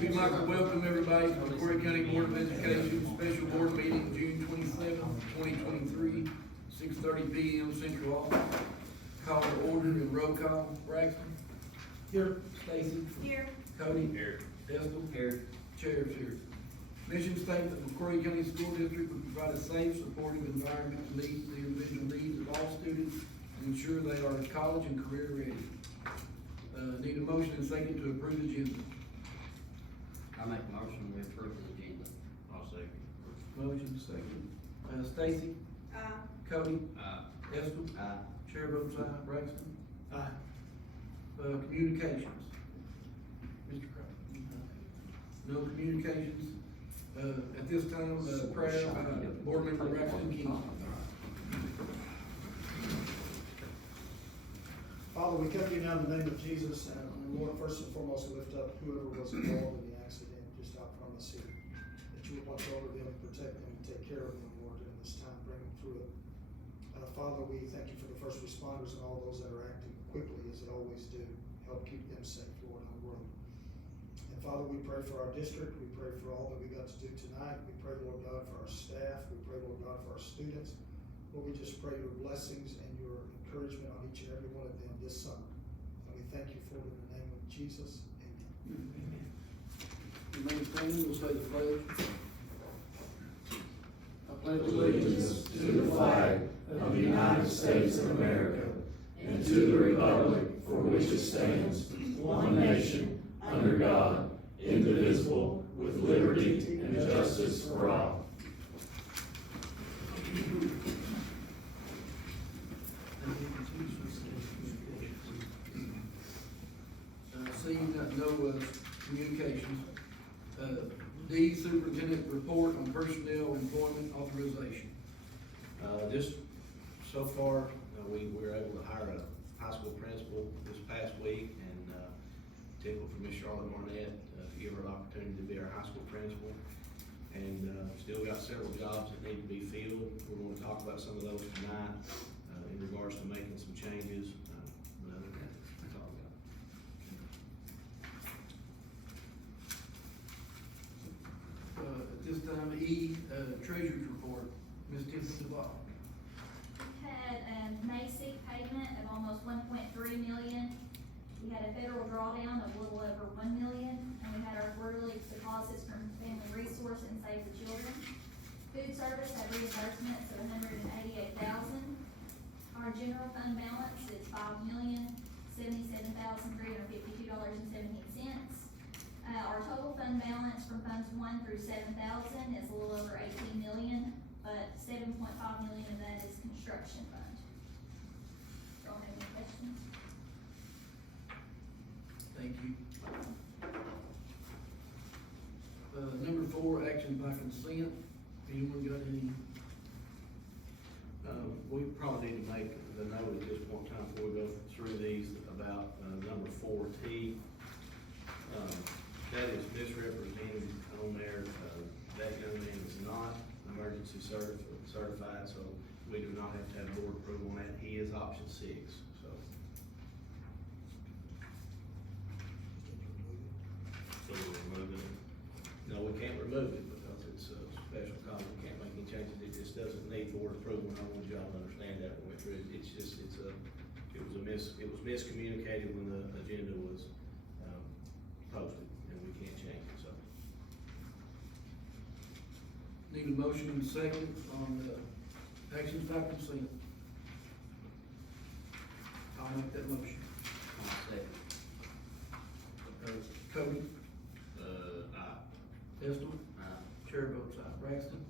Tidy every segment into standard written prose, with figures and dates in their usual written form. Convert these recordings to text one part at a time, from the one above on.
We'd like to welcome everybody to the McCreary County Board of Education Special Board Meeting, June 27th, 2023, 6:30 p.m. Central Office. Call to order and roll call. Braxton? Here. Stacy? Here. Cody? Here. Estill? Here. Chair's here. Mission statement: the McCreary County School District will provide a safe, supportive environment to meet the individual needs of all students and ensure they are college and career ready. Need a motion and second to approve the agenda. I make a motion we approve the agenda. I'll second. Motion second. Stacy? Aye. Cody? Aye. Estill? Aye. Chair votes aye. Braxton? Aye. Communications. Mr. Crowe? No communications. At this time, prayer by Board Member Braxton King. Father, we come to you now in the name of Jesus, and Lord, first and foremost, we lift up whoever was involved in the accident just out from us here. That you would watch over them, protect them, and take care of them, Lord, during this time, bring them through it. Father, we thank you for the first responders and all those that are acting quickly as they always do. Help keep them safe, Lord, on the road. And Father, we pray for our district. We pray for all that we got to do tonight. We pray, Lord God, for our staff. We pray, Lord God, for our students. Lord, we just pray your blessings and your encouragement on each and every one of them this summer. And we thank you for it in the name of Jesus. Amen. You may stand, we'll say the pledge. I pledge Allegiance to the flag of the United States of America and to the republic for which it stands, one nation, under God, indivisible, with liberty and justice for all. Seeing no communications. D, Superintendent report on personnel employment authorization. Just so far, we were able to hire a high school principal this past week, and tickled for Miss Charlotte Barnett to give her the opportunity to be our high school principal. And still got several jobs that need to be filled. We're going to talk about some of those tonight in regards to making some changes. But other than that, that's all we got. At this time, E, Treasurer's report. Ms. Tiffany Duval. Had a Macy payment of almost 1.3 million. We had a federal drawdown of a little over 1 million, and we had our quarterly deposits from Family Resource and Save the Children. Food service had reimbursements of 188,000. Our general fund balance is $5,077,352.17. Our total fund balance from funds 1 through 7,000 is a little over 18 million, but 7.5 million of that is construction fund. Y'all have any questions? Thank you. Number 4, action by consent. Anyone got any? We probably need to make the note at this point in time before we go through these about number 4T. That is misrepresented on there. That young man is not emergency certified, so we do not have to have board approval on that. He is option 6, so. So we're removing it? No, we can't remove it because it's a special call. We can't make any changes. It just doesn't need board approval, and I want y'all to understand that when we went through it. It's just, it was miscommunicated when the agenda was posted, and we can't change it, so. Need a motion and second on actions by consent. I'll make that motion. I'll second. Cody? Aye. Estill? Aye. Chair votes aye. Braxton?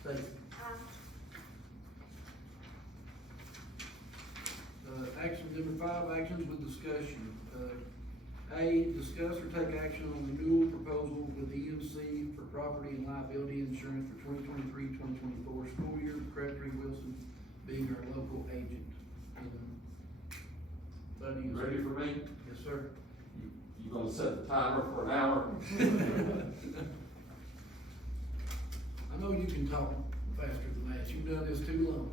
Stacy? Action number 5, actions with discussion. A, discuss or take action on renewal proposal with EMC for property and liability insurance for 2023-2024 school year. Crabtree Wilson being our local agent. Buddy, You ready for me? yes, sir. You gonna set the timer for an hour? I know you can talk faster than that. You've done this too long.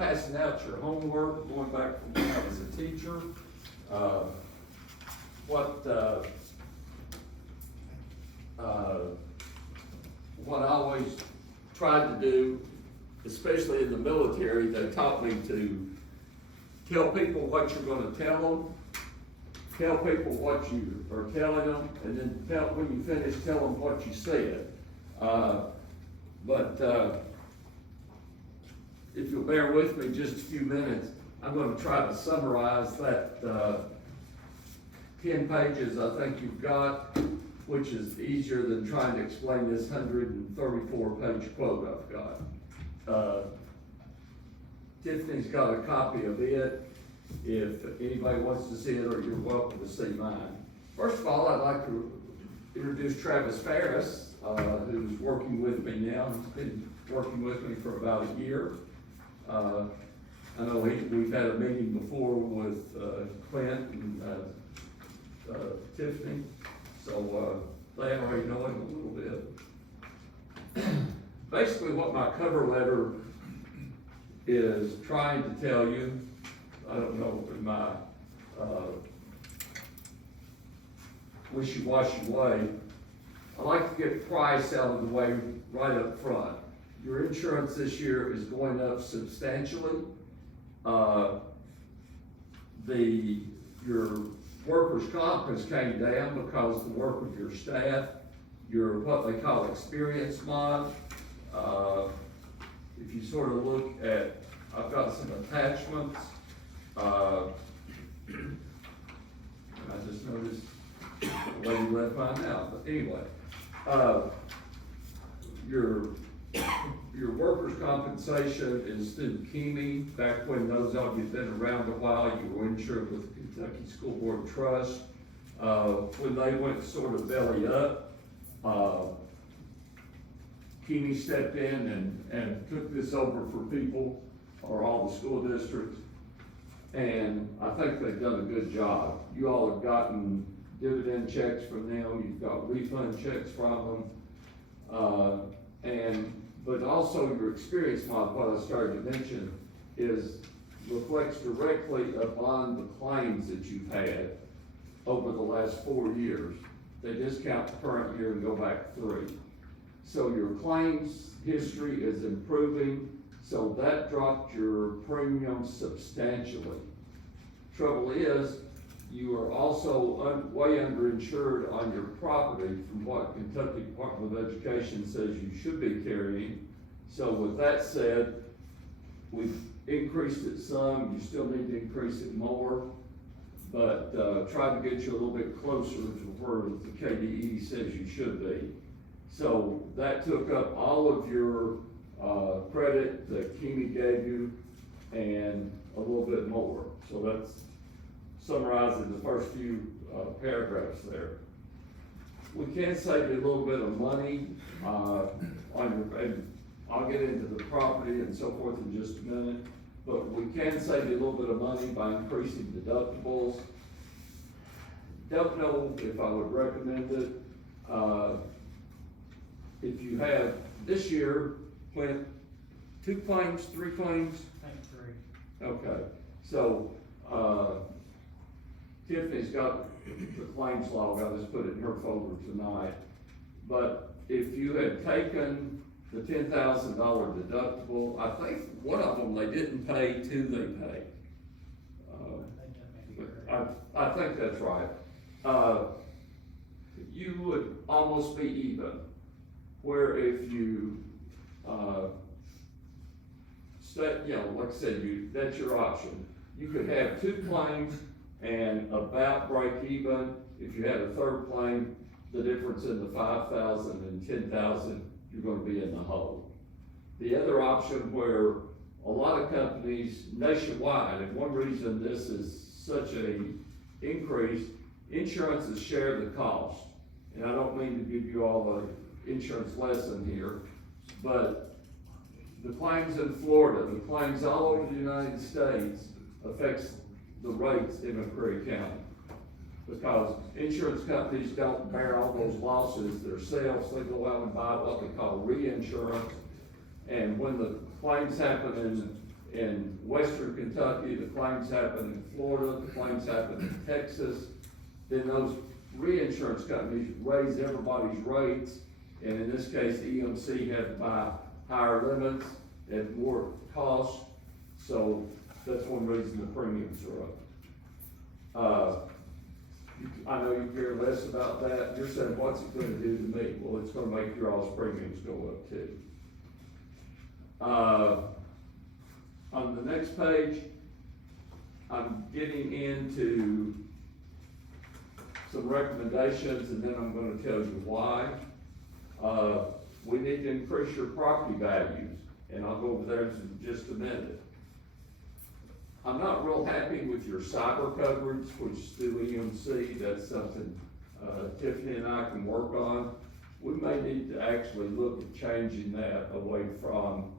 passing out your homework, going back from when I was a teacher. What I always tried to do, especially in the military, they taught me to tell people what you're gonna tell them, tell people what you are telling them, and then when you finish, tell them what you said. If you'll bear with me just a few minutes, I'm gonna try to summarize that, 10 pages I think you've got, which is easier than trying to explain this 134-page quote I've got. Tiffany's got a copy of it, if anybody wants to see it, or you're welcome to see mine. First of all, I'd like to introduce Travis Ferris, who's working with me now. He's been working with me for about a year. I know we've had a meeting before with Clint and Tiffany, so they already know him a little bit. Basically, what my cover letter is trying to tell you, I don't know, in my wishy-washy way, I like to get price out of the way right up front. Your insurance this year is going up substantially. Your workers' comp has came down because the work of your staff, your what they call experience mod. If you sort of look at, I've got some attachments. I just noticed the lady left mine out, but anyway, your workers' compensation is through KEMI. Back when those of you have been around a while, you were insured with the Kentucky School Board Trust. When they went sort of belly up, KEMI stepped in and took this over for people, or all the school districts. And I think they've done a good job. You all have gotten dividend checks from them, you've got refund checks from them. But also your experience mod, what I started to mention, reflects directly upon the claims that you've had over the last 4 years. They discount the current year and go back 3. So your claims history is improving, so that dropped your premium substantially. Trouble is, you are also way underinsured on your property from what Kentucky Department of Education says you should be carrying. So with that said, we've increased it some, you still need to increase it more, but try to get you a little bit closer to where the KDE says you should be. So that took up all of your credit that KEMI gave you and a little bit more. So that's summarizing the first few paragraphs there. We can save you a little bit of money and I'll get into the property and so forth in just a minute, but we can save you a little bit of money by increasing deductibles. Don't know if I would recommend it. If you have this year, Clint, 2 claims, 3 claims? I think 3. Okay, so Tiffany's got the claims log, I just put it in her folder tonight. But if you had taken the $10,000 deductible, I think one of them they didn't pay, 2 they paid. I think that's right. You would almost be even, where if you like I said, that's your option. You could have 2 claims and about break even. If you had a 3rd claim, the difference in the 5,000 and 10,000, you're going to be in the hole. The other option, where a lot of companies nationwide, and one reason this is such a increase, insurances share the cost. And I don't mean to give you all the insurance lesson here, but the claims in Florida, the claims all over the United States affects the rates in McCreary County. Because insurance companies don't bear all those losses themselves, they go out and buy what they call reinsurance. And when the claims happen in western Kentucky, the claims happen in Florida, the claims happen in Texas. Then those reinsurance companies raise everybody's rates, and in this case, EMC had to buy higher limits at more cost, so that's one reason the premiums are up. I know you care less about that. You're saying, what's it gonna do to me? Well, it's gonna make your all's premiums go up too. On the next page, I'm getting into some recommendations, and then I'm gonna tell you why. We need to increase your property values, and I'll go over there in just a minute. I'm not real happy with your cyber coverage, which is through EMC. That's something, Tiffany and I can work on. We may need to actually look at changing that away from,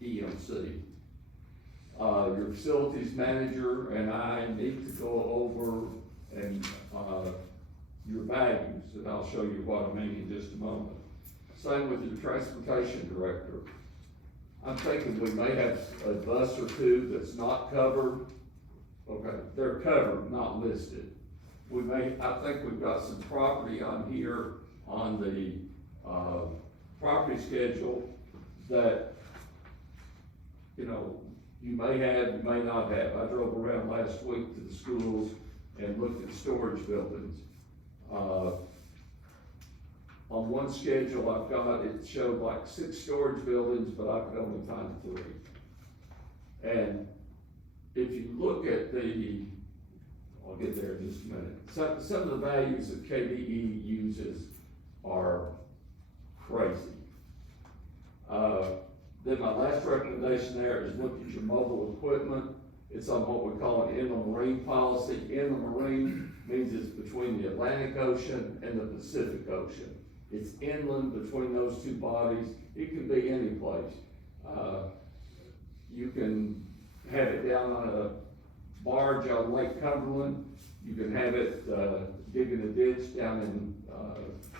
EMC. Your facilities manager and I need to go over and, your values, and I'll show you what I mean in just a moment. Same with your transportation director. I'm thinking we may have a bus or two that's not covered. Okay, they're covered, not listed. I think we've got some property on here on the, property schedule that, you know, you may have, you may not have. I drove around last week to the schools and looked at storage buildings. On one schedule I've got, it showed like 6 storage buildings, but I could only find 3. And if you look at I'll get there in just a minute. Some of the values that KDE uses are crazy. Then my last recommendation there is look at your mobile equipment. It's on what we call an inland marine policy. Inland marine means it's between the Atlantic Ocean and the Pacific Ocean. It's inland between those two bodies. It can be any place. You can have it down on a barge on Lake Cumberland. You can have it digging a ditch down in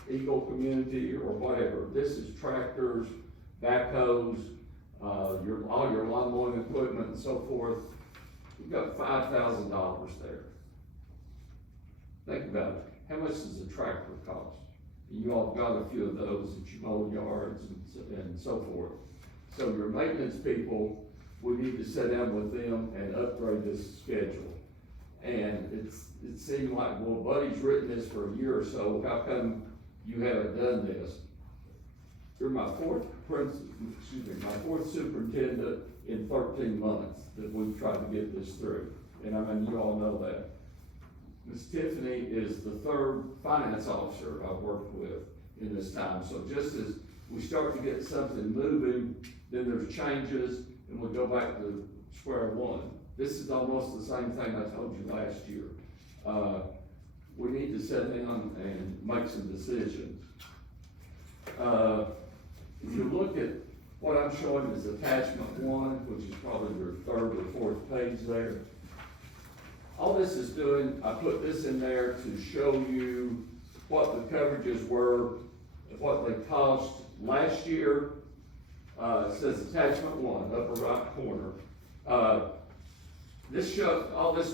Eagle Community or whatever. This is tractors, backhoes, all your lawn mowing equipment and so forth. You've got $5,000 there. Think about it. How much does a tractor cost? And you all got a few of those that you mow yards and so forth. So your maintenance people, we need to sit down with them and upgrade this schedule. And it seemed like, well, Buddy's written this for a year or so, how come you haven't done this? You're my fourth superintendent in 13 months that we've tried to get this through. And I mean, you all know that. Ms. Tiffany is the 3rd finance officer I've worked with in this time. So just as we start to get something moving, then there's changes and we go back to square one. This is almost the same thing I told you last year. We need to sit down and make some decisions. If you look at what I'm showing is attachment 1, which is probably your 3rd or 4th page there. All this is doing, I put this in there to show you what the coverages were, what they cost last year. It says attachment 1, upper right corner. All this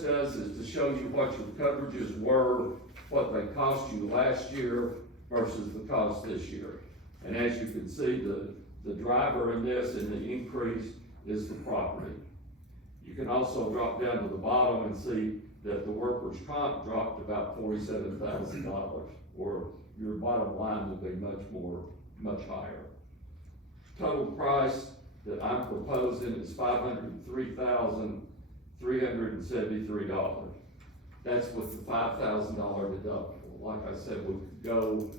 does is to show you what your coverages were, what they cost you last year versus the cost this year. And as you can see, the driver in this and the increase is the property. You can also drop down to the bottom and see that the workers' comp dropped about $47,000, or your bottom line will be much higher. Total price that I'm proposing is $503,373. That's with the $5,000 deductible. Like I said, we could go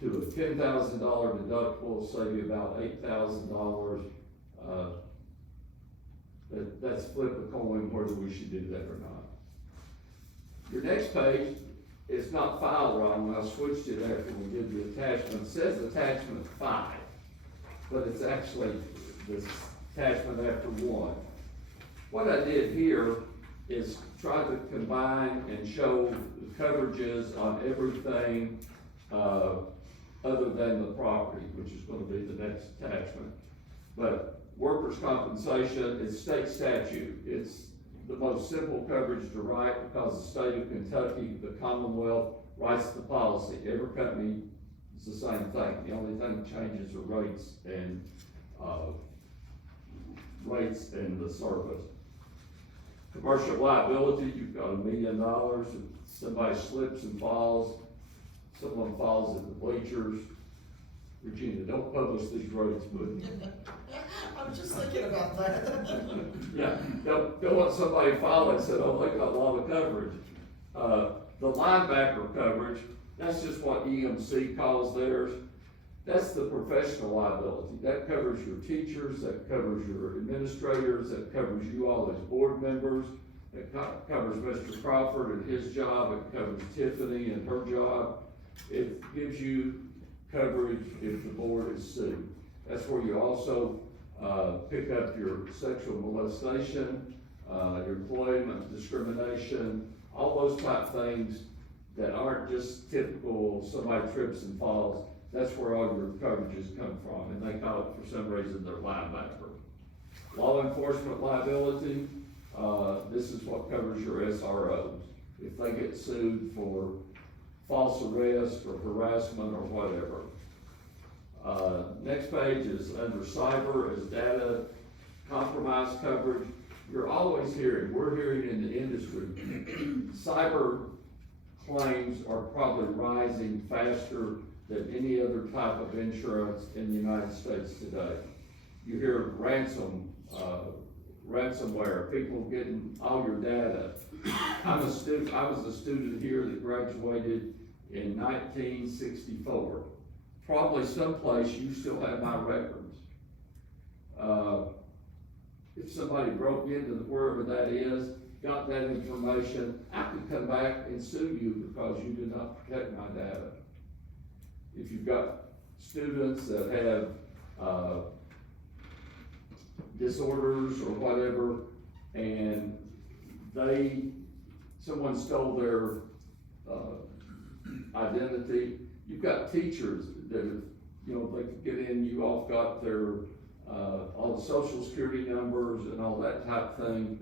to a $10,000 deductible, save you about $8,000. That's flip a coin whether we should do that or not. Your next page is not filed wrong. I switched it after we did the attachment. It says attachment 5, but it's actually this attachment after 1. What I did here is try to combine and show the coverages on everything other than the property, which is going to be the next attachment. But workers' compensation is state statute. It's the most simple coverage to write because the state of Kentucky, the Commonwealth, writes the policy. Every company is the same thing. The only thing that changes are rates and the service. Commercial liability, you've got $1 million. If somebody slips and falls, someone falls in the bleachers. Regina, don't publish these rates, but. I was just thinking about that. Yeah, don't want somebody fall and say, oh, they got a lot of coverage. The linebacker coverage, that's just what EMC calls theirs. That's the professional liability. That covers your teachers, that covers your administrators, that covers you all as board members. It covers Mr. Crawford and his job, it covers Tiffany and her job. It gives you coverage if the board is sued. That's where you also pick up your sexual molestation, your employment discrimination, all those type things that aren't just typical somebody trips and falls. That's where all your coverages come from, and they call it, for some reason, their linebacker. Law enforcement liability, this is what covers your SROs. If they get sued for false arrest or harassment or whatever. Next page is under cyber, is data compromise coverage. You're always hearing, we're hearing in the industry, cyber claims are probably rising faster than any other type of insurance in the United States today. You hear ransomware, people getting all your data. I was a student here that graduated in 1964. Probably someplace you still have my records. If somebody broke into wherever that is, got that information, I could come back and sue you because you did not protect my data. If you've got students that have disorders or whatever, and someone stole their identity, you've got teachers that have, they could get in, you all got their, all the social security numbers and all that type thing.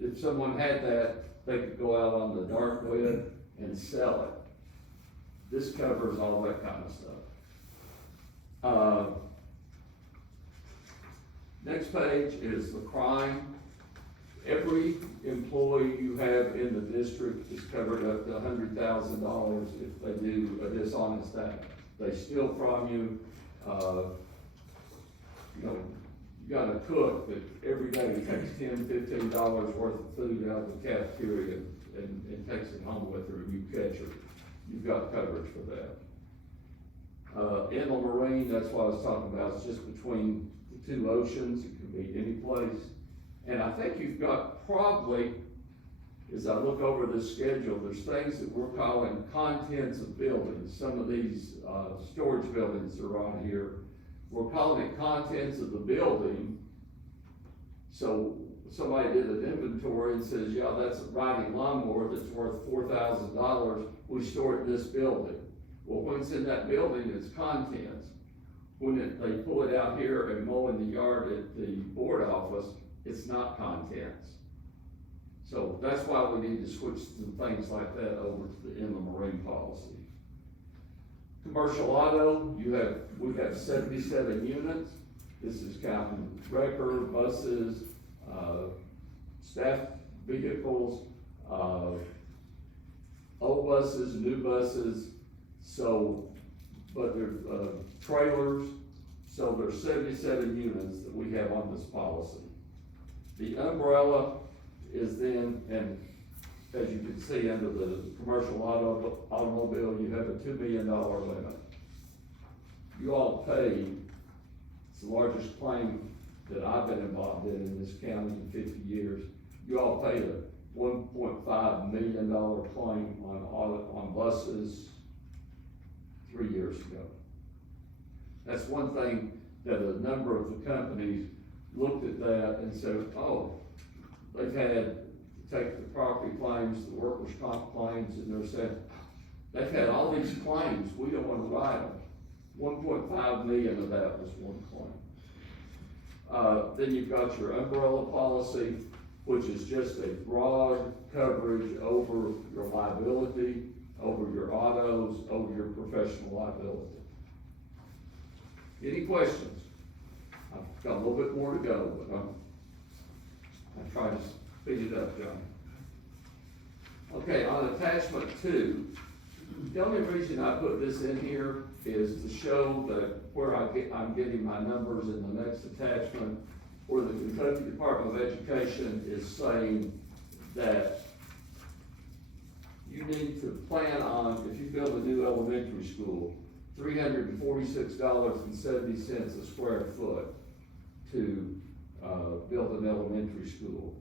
If someone had that, they could go out on the dark web and sell it. This covers all that kind of stuff. Next page is the crime. Every employee you have in the district is covered up to $100,000 if they do a dishonest act. They steal from you. You got a cook that every day takes $10, $15 worth of food out of the cafeteria and takes it home with her, and you catch her. You've got coverage for that. Inland marine, that's what I was talking about. It's just between the two oceans. It can be any place. And I think you've got probably, as I look over this schedule, there's things that we're calling contents of buildings. Some of these storage buildings are on here. We're calling it contents of the building. So somebody did an inventory and says, yeah, that's a riding lawnmower that's worth $4,000. We store it in this building. Well, when it's in that building, it's contents. When they pull it out here and mow in the yard at the board office, it's not contents. So that's why we need to switch some things like that over to the inland marine policy. Commercial auto, we've got 77 units. This is counting wrecker, buses, staff vehicles, old buses, new buses. So, but there's trailers. So there's 77 units that we have on this policy. The umbrella is then, and as you can see under the commercial automobile, you have a $2 million limit. You all paid, it's the largest claim that I've been involved in this county in 50 years. You all paid a $1.5 million claim on buses 3 years ago. That's one thing that a number of the companies looked at that and said, oh, they've had to take the property claims, the workers' comp claims, and they're saying, they've had all these claims, we don't want to write them. 1.5 million of that was one claim. Then you've got your umbrella policy, which is just a broad coverage over your liability, over your autos, over your professional liability. Any questions? I've got a little bit more to go, but I'm trying to speed it up, John. Okay, on attachment 2, the only reason I put this in here is to show that where I'm getting my numbers in the next attachment, where the Kentucky Department of Education is saying that you need to plan on, if you build a new elementary school, $346.70 a square foot to build an elementary school.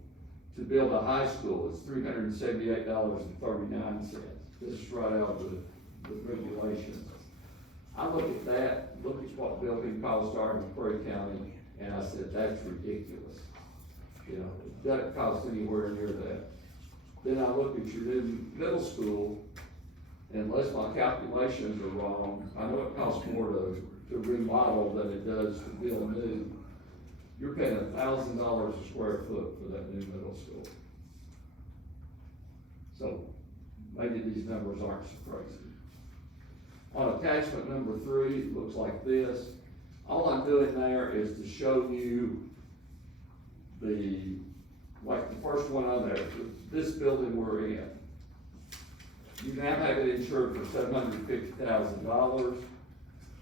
To build a high school, it's $378.39. This is right out of the regulations. I look at that, look at what building costs are in McCreary County, and I said, that's ridiculous. You know, it doesn't cost anywhere near that. Then I look at your new middle school, and unless my calculations are wrong, I know it costs more to remodel than it does to build new. You're paying $1,000 a square foot for that new middle school. So maybe these numbers aren't so crazy. On attachment number 3, it looks like this. All I'm doing there is to show you like the first one on there, this building we're in. You now have it insured for $750,000.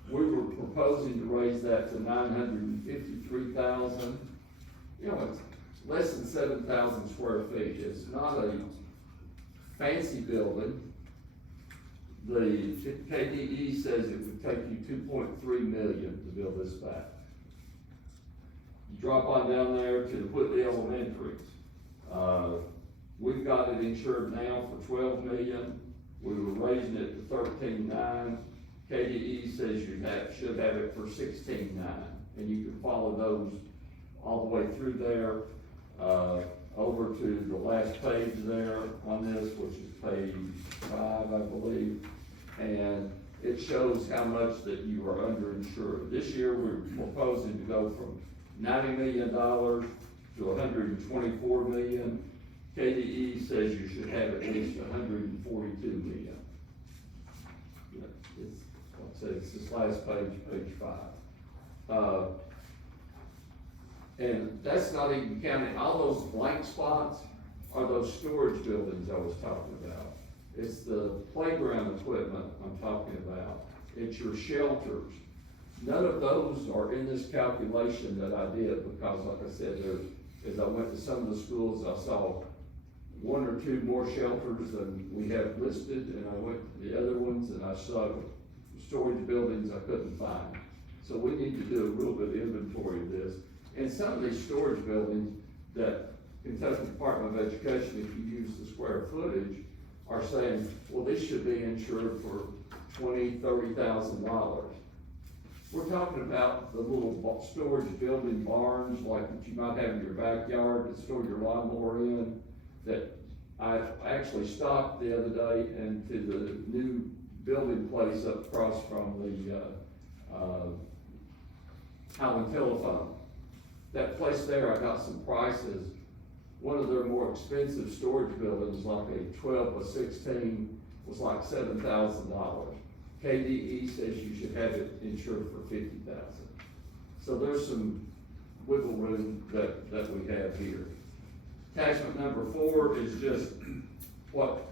We were proposing to raise that to $953,000. You know, it's less than 7,000 square feet. It's not a fancy building. The KDE says it would take you $2.3 million to build this back. You drop on down there to Whitley Elementary. We've got it insured now for $12 million. We were raising it to $13.9. KDE says you should have it for $16.9, and you can follow those all the way through there, over to the last page there on this, which is page 5, I believe, and it shows how much that you are underinsured. This year, we're proposing to go from $90 million to $124 million. KDE says you should have at least $142 million. It's this last page, page 5. And that's not even counting, all those blank spots are those storage buildings I was talking about. It's the playground equipment I'm talking about. It's your shelters. None of those are in this calculation that I did because, like I said, as I went to some of the schools, I saw 1 or 2 more shelters than we have listed, and I went to the other ones and I saw storage buildings I couldn't find. So we need to do a little bit of inventory of this. And some of these storage buildings that Kentucky Department of Education, if you use the square footage, are saying, well, this should be insured for $20,000, $30,000. We're talking about the little storage building barns like that you might have in your backyard to store your lawnmower in, that I actually stopped the other day and to the new building place up across from the Highland Telephone. That place there, I got some prices. One of their more expensive storage buildings, like a 12 by 16, was like $7,000. KDE says you should have it insured for $50,000. So there's some wiggle room that we have here. Attachment number 4 is just what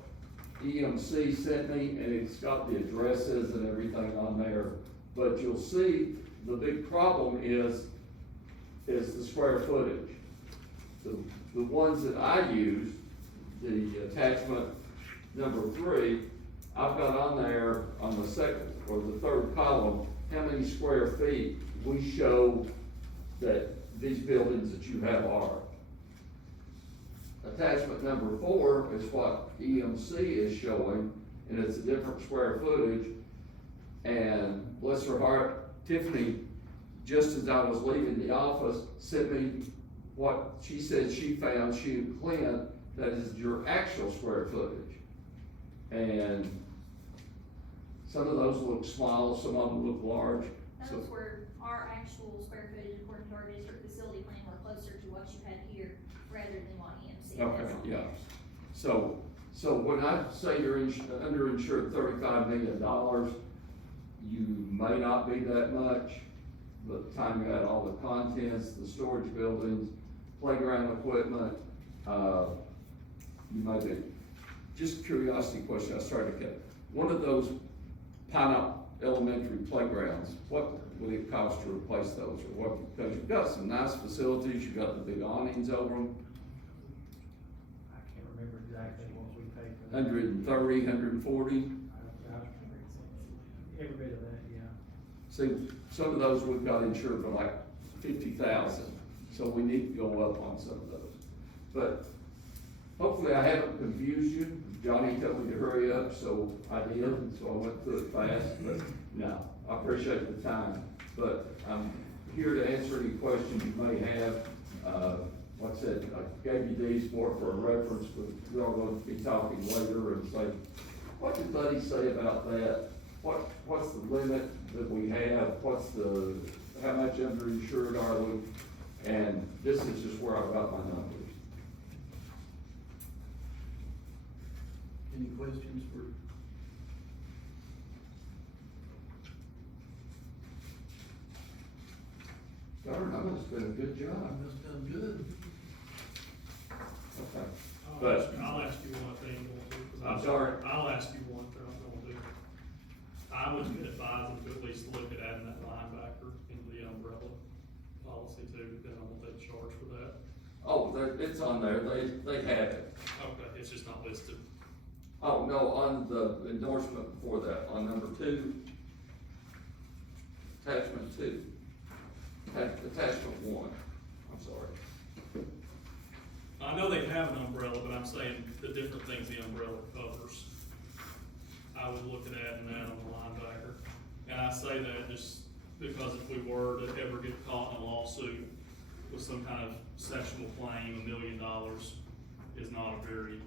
EMC sent me, and it's got the addresses and everything on there. But you'll see the big problem is the square footage. The ones that I use, the attachment number 3, I've got on there on the second or the third column, how many square feet we show that these buildings that you have are. Attachment number 4 is what EMC is showing, and it's a different square footage. And bless her heart, Tiffany, just as I was leaving the office, sent me what she said she found, she and Clint, that is your actual square footage. And Some of those look small, some of them look large. So- Those were our actual square footage according to our district facility plan, were closer to what you had here rather than what EMC has. Okay, on yeah. theirs. So when I say you're underinsured $35 million, you may not be that much, but the time you add all the contents, the storage buildings, playground equipment, you might be. Just curiosity question, I started to get, one of those Pineapple Elementary playgrounds, what would it cost to replace those, or what, because you've got some nice facilities, you've got the big awnings over them, I can't remember exactly what we paid for that. 130, 140. Every bit of that, yeah. See, some of those we've got insured for like 50,000, so we need to go up on some of those. But hopefully I haven't confused you. Johnny told me to hurry up, so I did, and so I went through it fast, but no, I appreciate the time. But I'm here to answer any questions you may have. Like I said, I gave you these more for a reference, but we're all going to be talking later and say, what did Buddy say about that? What's the limit that we have? How much underinsured are we? And this is just where I got my numbers. Any questions for? Darn, I must have been a good I job. must have done good. Okay. I'll But- ask you one thing, because I'm sorry. I'll ask you one thing I'm gonna do. I would advise them to at least look at adding that linebacker into the umbrella policy too, then I won't take charge for that. Oh, it's on there. They have it. Okay, it's just not listed. Oh, no, on the endorsement before that, on number 2, attachment 2, attachment 1, I'm sorry. I know they have an umbrella, but I'm saying the different things the umbrella covers. I would look at adding that on the linebacker. And I say that just because if we were to ever get caught in a lawsuit with some kind of sectional claim, $1 million is not a very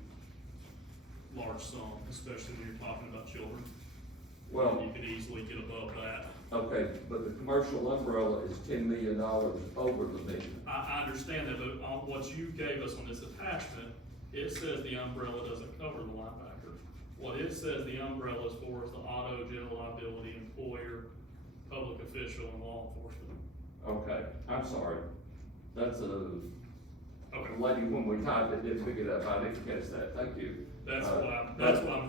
large sum, especially when you're talking about children. Well, You could easily get above that. okay, but the commercial umbrella is $10 million over the million. I understand that, but on what you gave us on this attachment, it says the umbrella doesn't cover the linebacker. What it says the umbrella is for is the auto, general liability, employer, public official, and law enforcement. Okay, I'm sorry. That's a Okay, lady, when we typed it, didn't pick it up. I didn't catch that. Thank you. that's what I'm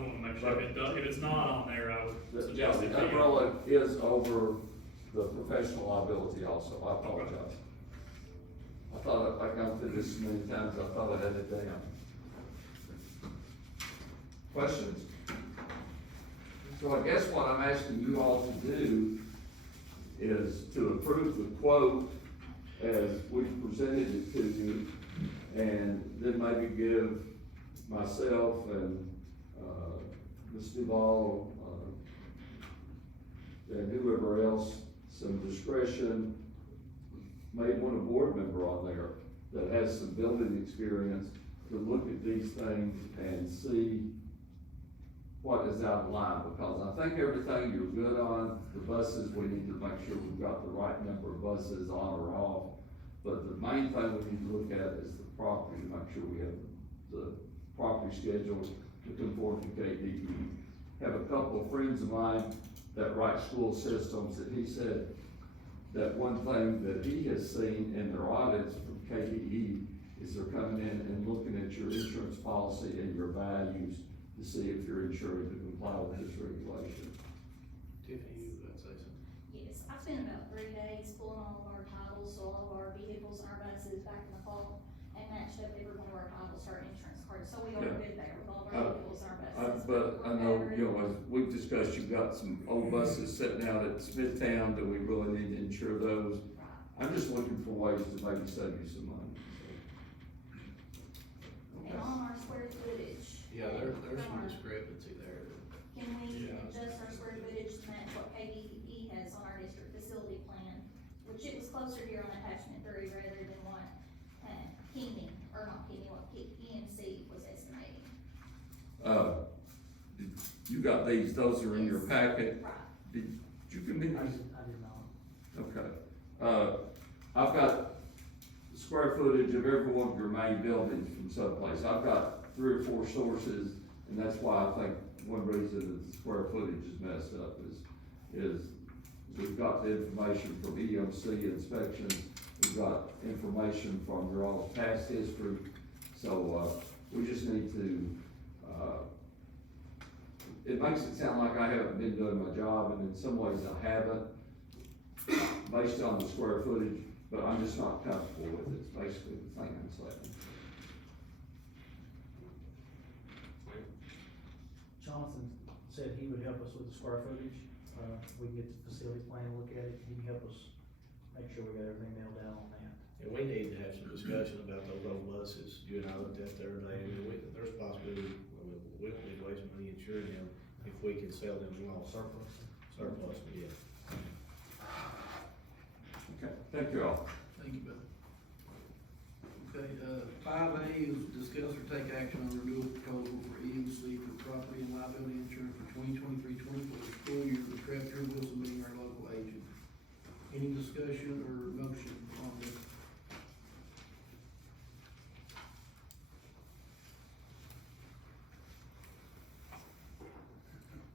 going to make sure. If it's not on there, I would Yeah, suggest it. the umbrella is over the professional liability also. I apologize. I thought, I've gone through this many times, I thought I had it down. Questions? So I guess what I'm asking you all to do is to approve the quote as we presented it to you, and then maybe give myself and, Ms. Duval, and whoever else some discretion, may want a board member on there that has some building experience to look at these things and see what is out of line, because I think everything you're good on, the buses, we need to make sure we've got the right number of buses on or off. But the main thing we need to look at is the property, to make sure we have the property schedule to conform to KDE. Have a couple of friends of mine that write school systems, that he said that one thing that he has seen in their audits from KDE is they're coming in and looking at your insurance policy and your values to see if you're insured to comply with this regulation. Tiffany, you would say something? Yes, I spent about 3 days pulling all of our titles, so all of our vehicles and our buses back in the fall, and matched up every one of our titles to our insurance cards, so we are Yeah. good there with all of our vehicles and our buses. But I know, you know, as we've discussed, you've got some old buses sitting out at Smithtown, do we really need to insure those? Right. I'm just looking for ways to maybe save you some money. And on our square footage. Yeah, there's from some our- discrepancy there. Can we Yeah. adjust our square footage to match what KDE has on our district facility plan? Which it was closer here on attachment 3 rather than what, Keeney, or not Keeney, what EMC was estimating. Did you got these, those are in your packet. Right. Did you give me I these? did not. Okay. I've got the square footage of every one of your main buildings from someplace. I've got 3 or 4 sources, and that's why I think one reason the square footage is messed up is we've got the information from EMC inspections, we've got information from your all's past history, so, we just need to, it makes it sound like I haven't been doing my job, and in some ways I haven't, based on the square footage, but I'm just not comfortable with it, it's basically the thing I'm saying. Jonathan said he would help us with the square footage. We can get the facility plan, look at it, he can help us make sure we got everything nailed down on that. And we need to have some discussion about those old buses. You and I looked at the other day, I mean, there's a possibility, we don't need to waste money insuring them if we can sell them lost. Surplus, yeah. Okay, thank you all. Thank you, Bill. Okay, 5A is discuss or take action on renewal proposal for EMC for property and liability insurance for 2023-24 school year, with McCreary Wilson being our local agent. Any discussion or motion on this?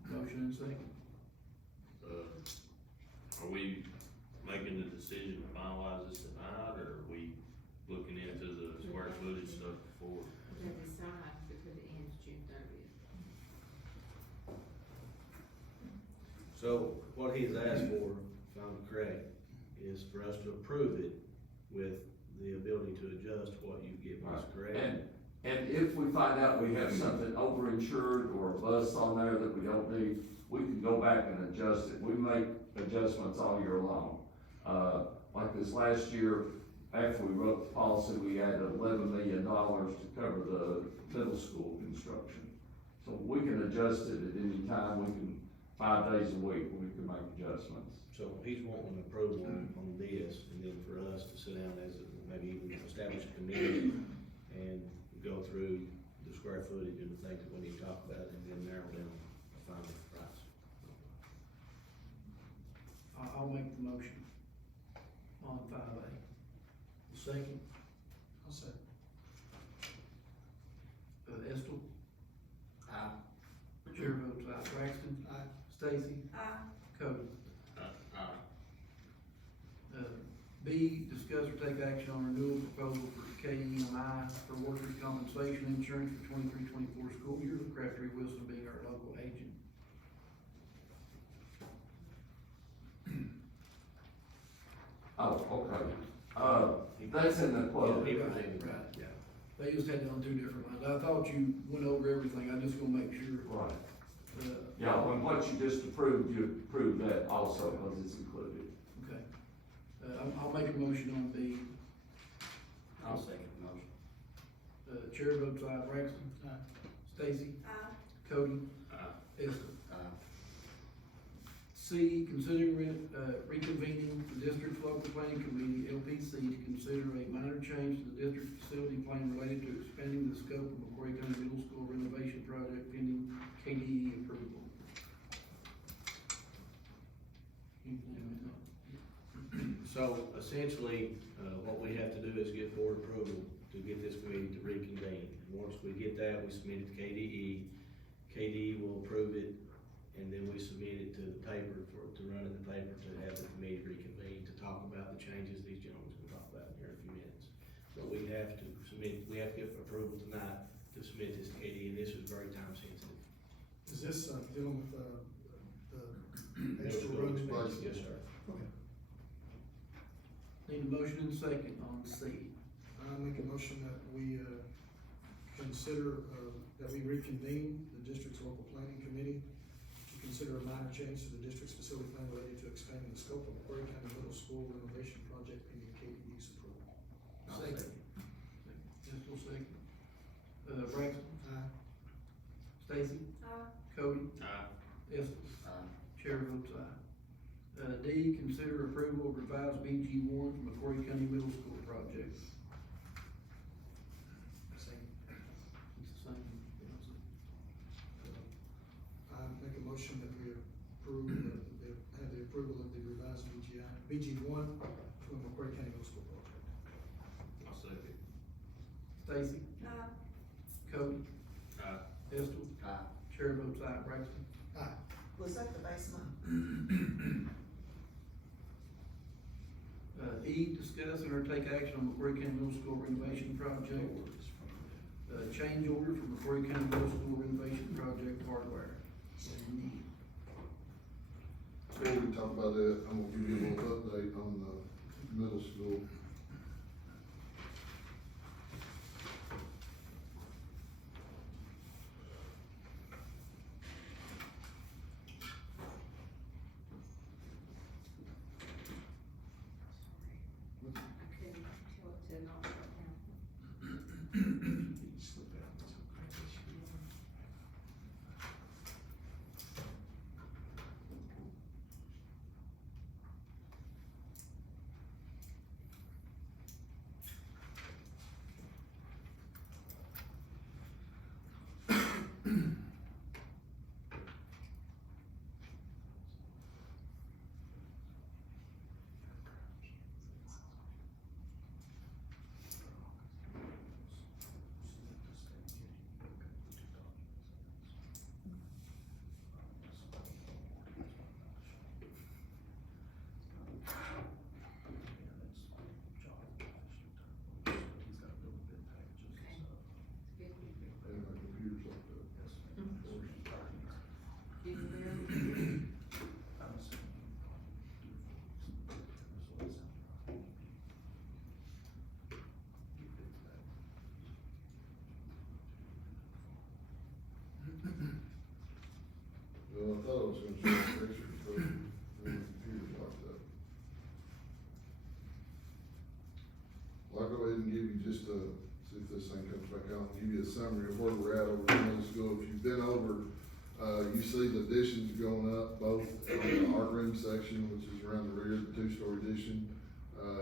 Motion and second. Are we making the decision to finalize this tonight, or are we looking into the square footage stuff before? To decide because it ends June 30th. So what he's asked for, if I'm correct, is for us to approve it with the ability to adjust what you give us, correct? And if we find out we have something overinsured or a bus on there that we don't need, we can go back and adjust it. We make adjustments all year long. Like this last year, after we wrote the policy, we added $11 million to cover the middle school construction. So we can adjust it at any time, we can, 5 days a week, we can make adjustments. So he's wanting approval on this, and then for us to sit down as, maybe even establish a committee and go through the square footage and the things that we need to talk about, and then narrow down a final price. I'll make the motion on 5A. Second, I'll say. Estill, Aye. chair votes aye. Braxton, Aye. Stacy, Aye. Cody. Aye. B, discuss or take action on renewal proposal for KEMI for workers' compensation insurance for 23-24 school year, with McCreary Wilson being our local agent. Oh, okay. That's in the quote. Yeah, he Right, presented, right. yeah. They just had it on 2 different lines. I thought you went over everything, I just gonna make sure. Right. Uh, Yeah, when what you just approved, you approved that also, because it's included. okay. I'll make a motion on B. I'll second the motion. Chair votes aye. Braxton, Aye. Stacy, Aye. Cody, Aye. Estill. Aye. C, considering reconvening the district's local planning committee, LPC, to consider a minor change to the district facility plan related to expanding the scope of McCreary County Middle School renovation project pending KDE approval. So essentially, what we have to do is get board approval to get this committee to reconvene. And once we get that, we submit it to KDE. KDE will approve it, and then we submit it to the paper to run in the paper to have the committee reconvene to talk about the changes these gentlemen will talk about here in a few minutes. But we have to submit, we have to get approval tonight to submit this to KDE, and this is very time sensitive. Is this, dealing with, the extra Medical road? expense, yes, sir. Okay. Need a motion and second on C. I make a motion that we, consider, that we reconvene the district's local planning committee to consider a minor change to the district's facility plan related to expanding the scope of McCreary County Middle School renovation project pending KDE's approval. I'll Second. Estill second. Braxton, Aye. Stacy, Aye. Cody, Aye. Estill. Aye. Chair votes aye. D, consider approval of revised BG warrant for McCreary County Middle School project. Same. It's the same. I make BG one for the McCreary County Middle School project. I'll second. Stacy? Cody? Estill? Chair votes aye. Braxton? Was that the basement? E, discuss and or take action on McCreary County Middle School renovation project. Change order for McCreary County Middle School renovation project hardware. Before we talk about that, I'm gonna give you a little update on the middle school. I couldn't tell it to not shut down. And my computer's like that. Did you really? Well, I thought I was gonna show you pictures, but my computer's like that. Well, I'll go ahead and give you just see if this thing comes back on, give you a summary of where we're at over in middle school. If you've been over, you see the additions going up, both on the art room section, which is around the rear, the two-story addition.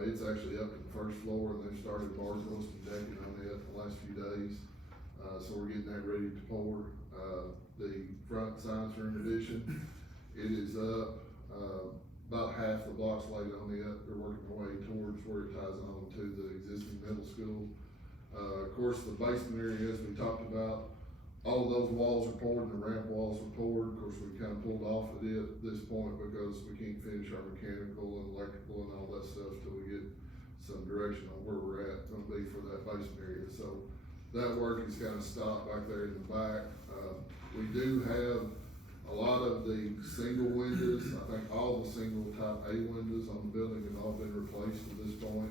It's actually up to the first floor, and they've started bar joist and decking on it the last few days. So we're getting that ready to pour. The front science room addition, it is up, about half the block's laid on it. They're working their way towards where it ties on to the existing middle school. Of course, the basement area, as we talked about, all of those walls are poured and the ramp walls are poured. Of course, we kind of pulled off of it at this point because we can't finish our mechanical and electrical and all that stuff till we get some direction on where we're gonna be for that basement area. So that work is kind of stopped back there in the back. We do have a lot of the single windows. I think all the single type A windows on the building have all been replaced at this point.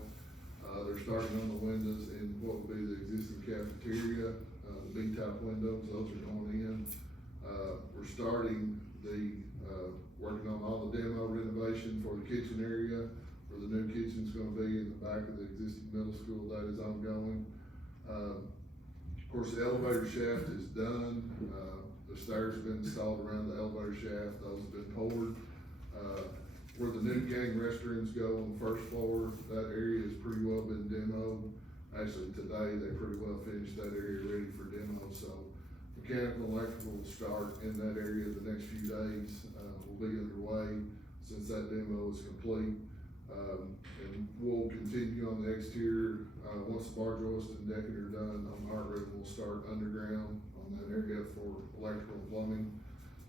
They're starting on the windows in what would be the existing cafeteria, the B-type windows, those are going in. We're starting working on all the demo renovation for the kitchen area, where the new kitchen's gonna be in the back of the existing middle school. That is ongoing. Of course, the elevator shaft is done. The stairs have been installed around the elevator shaft, those have been poured. Where the new gang restrooms go on the first floor, that area has pretty well been demoed. Actually, today, they pretty well finished that area ready for demo, so mechanical and electrical will start in that area the next few days. Will be underway since that demo is complete. And we'll continue on the exterior, once the bar joist and decking are done on the art room, we'll start underground on that area for electrical and plumbing.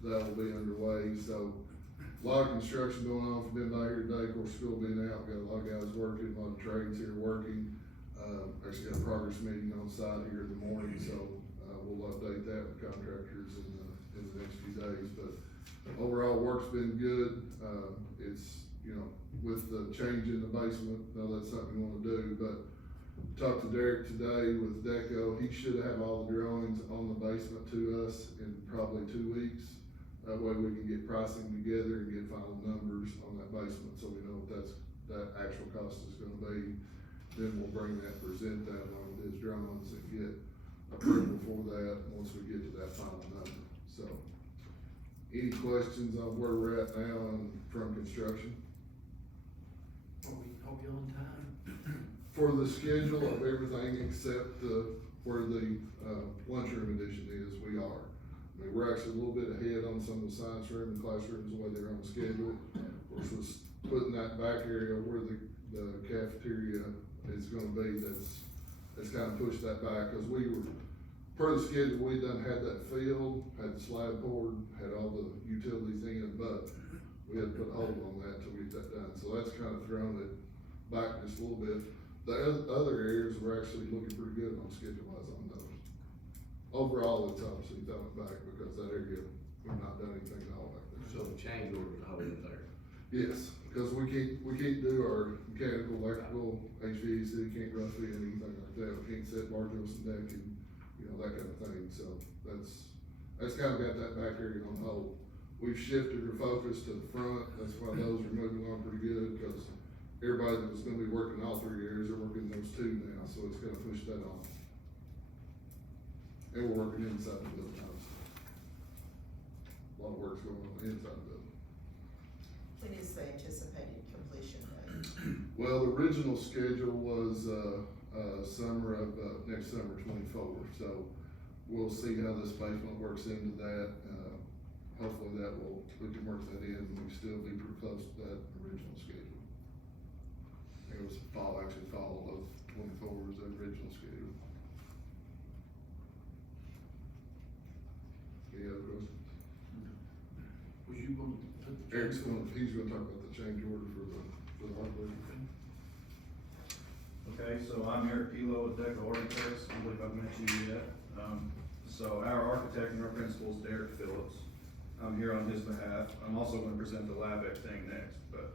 That will be underway, so a lot of construction going on. If you've been out here today, of course, school being out, got a lot of guys working, a lot of trades here working. Actually got a progress meeting on site here in the morning, so, we'll update that with contractors in the next few days, but overall, work's been good. It's, with the change in the basement, know that's something you wanna do, but talked to Derek today with Deco. He should have all the drawings on the basement to us in probably 2 weeks. That way we can get pricing together and get final numbers on that basement, so we know what that actual cost is gonna be. Then we'll bring that, present that along with his drawings and get approval for that once we get to that final number. So, any questions on where we're at now from construction? Are we on time? For the schedule of everything except where the lunchroom addition is, we are. I mean, we're actually a little bit ahead on some of the science room and classrooms, the way they're on schedule. Of course, with putting that back area where the cafeteria is gonna be, that's kind of pushed that back, cause we were, per the schedule, we done had that field, had the slab poured, had all the utilities in, but we had to put a hold on that till we get that done, so that's kind of thrown it back just a little bit. The other areas were actually looking pretty good on schedule wise on those. Overall, it's obviously thrown it back because that area, we've not done anything at all back there. So the change order to hold it there. Yes, because we can't do our mechanical, electrical, HVAC, can't rough in anything like that, we can't set bar joists and decking, you know, that kind of thing, so that's kind of got that back area on hold. We've shifted our focus to the front, that's why those are moving on pretty good, because everybody that was gonna be working all three areas are working those two now, so it's gonna push that on. And we're working inside the building, obviously. A lot of work's going on inside the building. When is the anticipated completion date? Well, the original schedule was, summer of, next summer 24, so we'll see how this basement works into that. Hopefully we can work that in, and we still be pretty close to that original schedule. It was fall of 24 was the original schedule. Any other questions? Was you gonna put the? Eric's he's gonna talk about the change order for the hardware. Okay, so I'm Eric Pilo with Deco Architects, I don't believe I've met you yet. So our architect and our principal is Derek Phillips. I'm here on his behalf. I'm also gonna present the LabX thing next, but,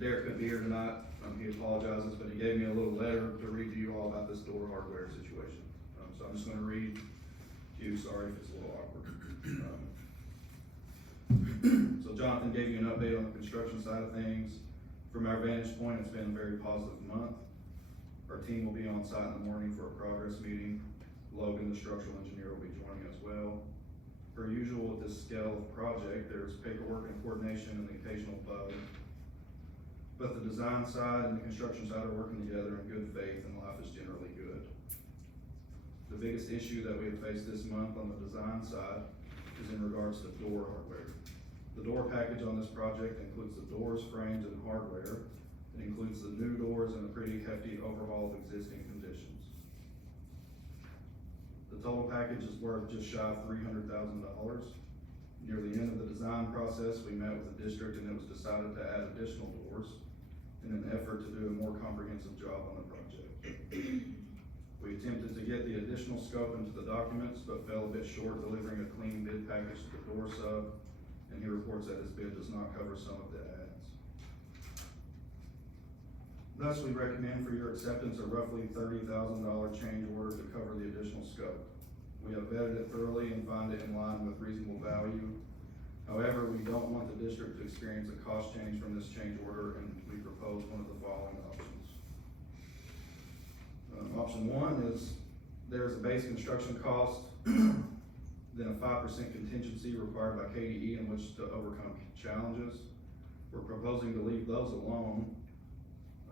Derek couldn't be here tonight. He apologizes, but he gave me a little letter to read to you all about this door hardware situation. So I'm just gonna read to you, sorry if it's a little awkward. So Jonathan gave you an update on the construction side of things. From our vantage point, it's been a very positive month. Our team will be on site in the morning for a progress meeting. Logan, the structural engineer, will be joining as well. Per usual with this scale of project, there's paperwork and coordination and the occasional bug. But the design side and the construction side are working together in good faith and life is generally good. The biggest issue that we have faced this month on the design side is in regards to door hardware. The door package on this project includes the doors, frames, and hardware. It includes the new doors and a pretty hefty overhaul of existing conditions. The total package is worth just shy of $300,000. Near the end of the design process, we met with the district and it was decided to add additional doors in an effort to do a more comprehensive job on the project. We attempted to get the additional scope into the documents, but fell a bit short delivering a clean bid package to the door sub, and he reports that his bid does not cover some of the adds. Thus, we recommend for your acceptance a roughly $30,000 change order to cover the additional scope. We have vetted it thoroughly and find it in line with reasonable value. However, we don't want the district to experience a cost change from this change order, and we propose one of the following options. Option one is there is a base construction cost, then a 5% contingency required by KDE in which to overcome challenges. We're proposing to leave those alone,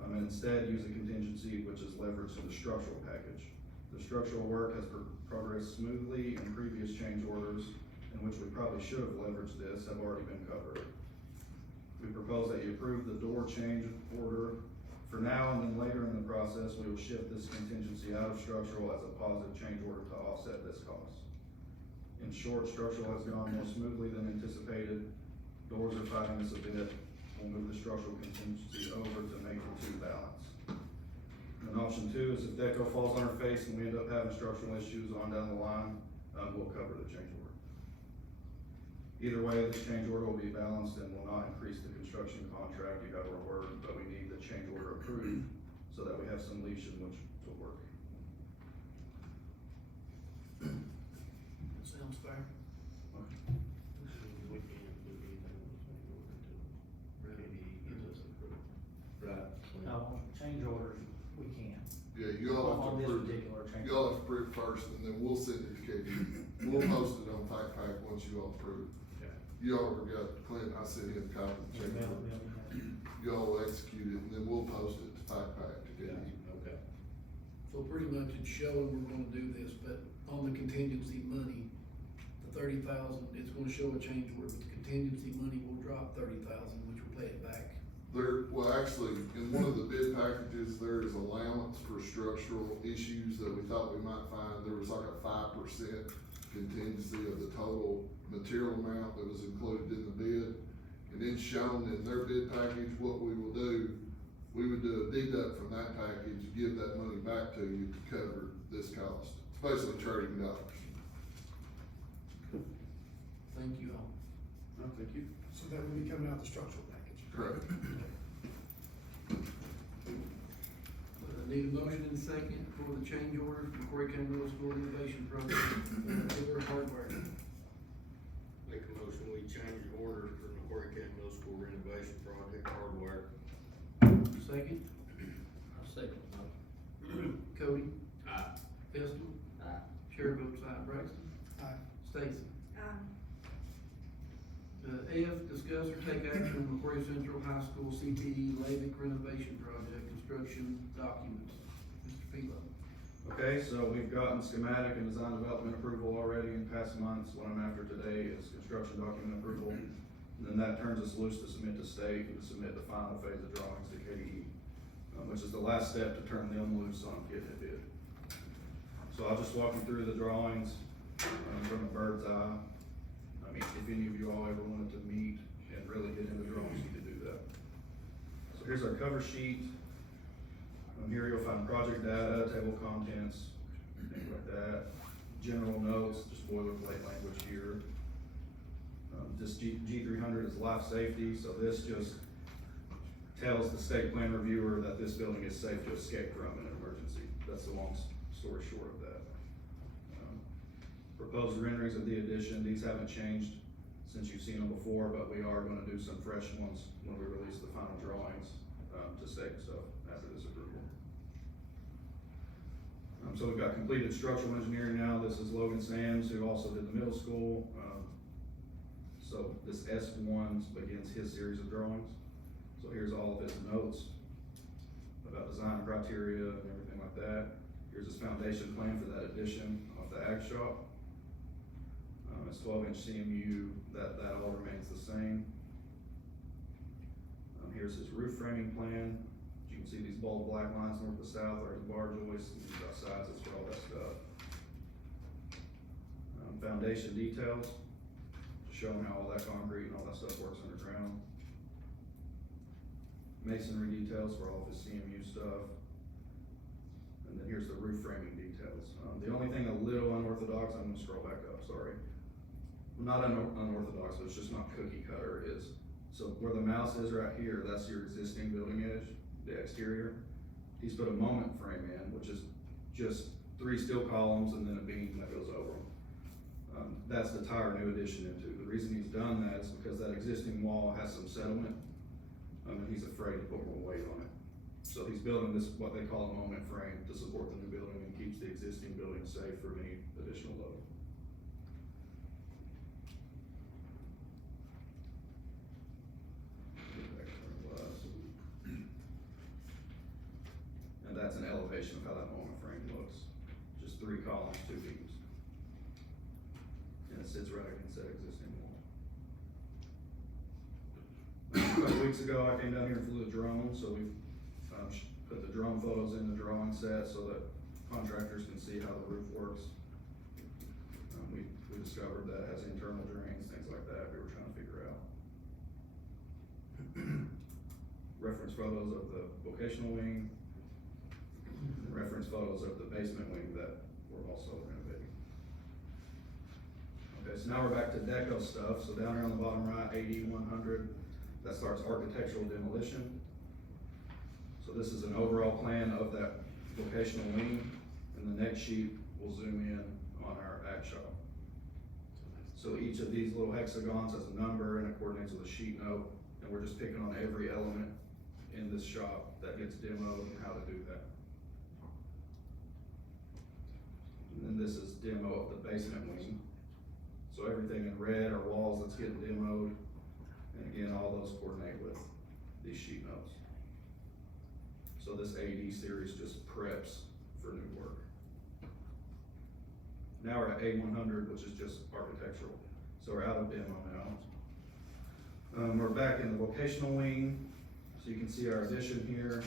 and instead use a contingency which is leveraged to the structural package. The structural work has progressed smoothly, and previous change orders, in which we probably should have leveraged this, have already been covered. We propose that you approve the door change order for now, and then later in the process, we will shift this contingency out of structural as a positive change order to offset this cost. In short, structural has gone more smoothly than anticipated. Doors are fighting us a bit. We'll move the structural contingency over to make the two balance. And option two is if Deco falls on our face and we end up having structural issues on down the line, we'll cover the change order. Either way, this change order will be balanced and will not increase the construction contract. You got our word, but we need the change order approved so that we have some leash in which to work. Sounds fair. We can't do anything with the change order until KDE gives us approval. Right. No, change orders, we can. Yeah, you all have On to this approve, particular change. you all have to approve first, and then we'll send it to KD. We'll post it on Pack once you all approve. Okay. You all got Clint, I sent him a copy of the change order. You all will execute it, and then we'll post it to Pack to KD. Okay. So pretty much it's showing we're gonna do this, but on the contingency money, the 30,000, it's gonna show a change order, but the contingency money will drop 30,000, which will pay it back Well, actually, in one of the bid packages, there is allowance for structural issues that we thought we might find. There was like a 5% contingency of the total material amount that was included in the bid. And it's shown in their bid package what we will do. We would do a deduct from that package, give that money back to you to cover this cost. It's basically trading dollars. Thank you all. No, thank you. So that would be coming out of the structural package. Correct. Need a motion and second for the change order for McCreary County Middle School Innovation Project, Taylor Hardware. Make a motion, we change the order for McCreary County Middle School renovation project hardware. Second, I'll second the motion. Cody, Aye. Pistol, Aye. chair votes aye, Braxton, Aye. Stacy. Um, F, discuss or take action on McCreary Central High School CPE Levick renovation project construction documents. Mr. Philo. Okay, so we've gotten schematic and design development approval already in past months. What I'm after today is construction document approval. And then that turns us loose to submit to state and to submit the final phase of drawings to KDE, which is the last step to turn them loose on getting it bid. So I'll just walk you through the drawings from a bird's eye. I mean, if any of you all ever wanted to meet and really get into drawings, you could do that. So here's our cover sheet. Here you'll find project data, table of contents, things like that. General notes, just boilerplate language here. This G300 is life safety, so this just tells the state plan reviewer that this building is safe to escape from in an emergency. That's the long story short of that. Proposed renderings of the addition, these haven't changed since you've seen them before, but we are gonna do some fresh ones when we release the final drawings to state stuff after this approval. So we've got completed structural engineering now. This is Logan Sams, who also did the middle school. So this S1 begins his series of drawings. So here's all of his notes about design criteria and everything like that. Here's his foundation plan for that addition of the ag shop. It's 12-inch CMU, that all remains the same. Here's his roof framing plan. You can see these bold black lines north to south are his bar joists, and he's got sizes for all that stuff. Foundation details, showing how all that concrete and all that stuff works underground. Masonry details for all of his CMU stuff. And then here's the roof framing details. The only thing a little unorthodox, I'm gonna scroll back up, sorry. Not unorthodox, but it's just not cookie cutter, is, so where the mouse is right here, that's your existing building edge, the exterior. He's put a moment frame in, which is just 3 steel columns and then a beam that goes over them. That's the entire new addition into. The reason he's done that is because that existing wall has some settlement, and he's afraid to put more weight on it. So he's building this, what they call a moment frame, to support the new building and keeps the existing building safe from any additional load. And that's an elevation of how that moment frame looks. Just 3 columns, 2 beams. And it sits right against that existing wall. A couple weeks ago, I came down here and flew a drone, so we put the drone photos in the drawing set so that contractors can see how the roof works. We discovered that it has internal drains, things like that, we were trying to figure out. Reference photos of the vocational wing, and reference photos of the basement wing that we're also renovating. Okay, so now we're back to deco stuff. So down here on the bottom right, AD 100, that starts architectural demolition. So this is an overall plan of that vocational wing, and the next sheet will zoom in on our ag shop. So each of these little hexagons has a number and it coordinates with a sheet note, and we're just picking on every element in this shop that gets demoed and how to do that. And then this is demo of the basement wing. So everything in red are walls that's getting demoed, and again, all those coordinate with these sheet notes. So this AD series just preps for new work. Now we're at A100, which is just architectural. So we're out of demo now. We're back in the vocational wing. So you can see our addition here.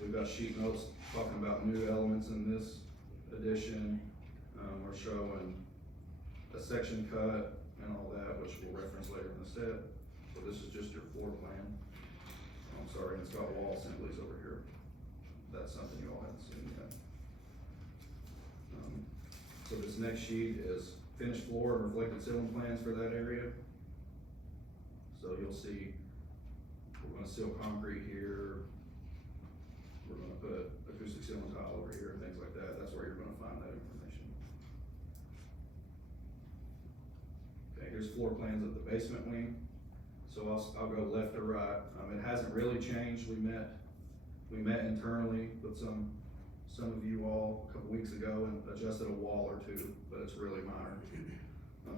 We've got sheet notes talking about new elements in this addition. We're showing a section cut and all that, which we'll reference later in the set. So this is just your floor plan. I'm sorry, and it's got wall assemblies over here. That's something you all haven't seen yet. So this next sheet is finished floor and reflected ceiling plans for that area. So you'll see, we're gonna seal concrete here. We're gonna put acoustic ceiling tile over here, things like that. That's where you're gonna find that information. Okay, here's floor plans of the basement wing. So I'll go left to right. It hasn't really changed. We met internally with some of you all a couple weeks ago and adjusted a wall or two, but it's really minor.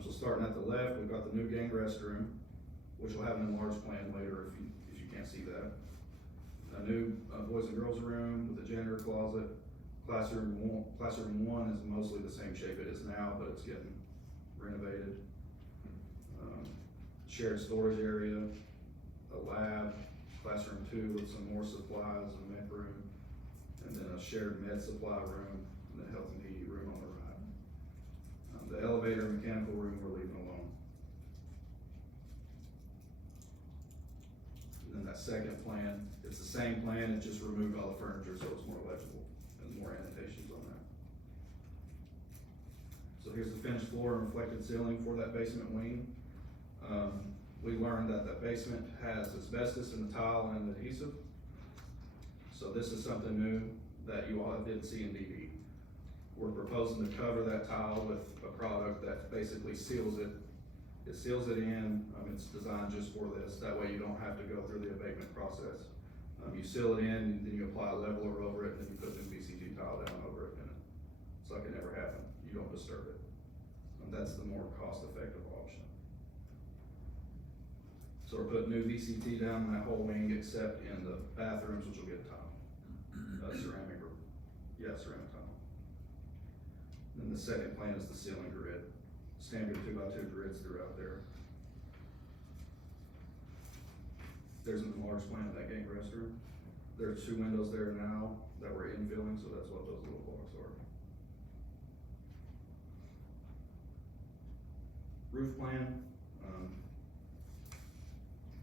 So starting at the left, we've got the new gang restroom, which will have an enlarged plan later if you can't see that. A new boys and girls room with a janitor closet. Classroom one is mostly the same shape it is now, but it's getting renovated. Shared storage area, a lab, classroom 2 with some more supplies, a mech room, and then a shared med supply room, and the health and PD room on the right. The elevator and mechanical room we're leaving alone. And then that second plan, it's the same plan, it just removed all the furniture so it's more legible and more annotations on that. So here's the finished floor and reflected ceiling for that basement wing. We learned that the basement has asbestos in the tile and adhesive. So this is something new that you all didn't see in DD. We're proposing to cover that tile with a product that basically seals it. It seals it in, it's designed just for this. That way you don't have to go through the abatement process. You seal it in, and then you apply a leveler over it, and then you put the VCT tile down over it, and it's like it never happened. You don't disturb it. That's the more cost-effective option. So we're putting new VCT down in that whole wing except in the bathrooms, which will get tile. Ceramic tile. Then the second plan is the ceiling grid. Standard 2x2 grids throughout there. There's an enlarged plan of that gang restroom. There's 2 windows there now that we're infilling, so that's what those little blocks are. Roof plan.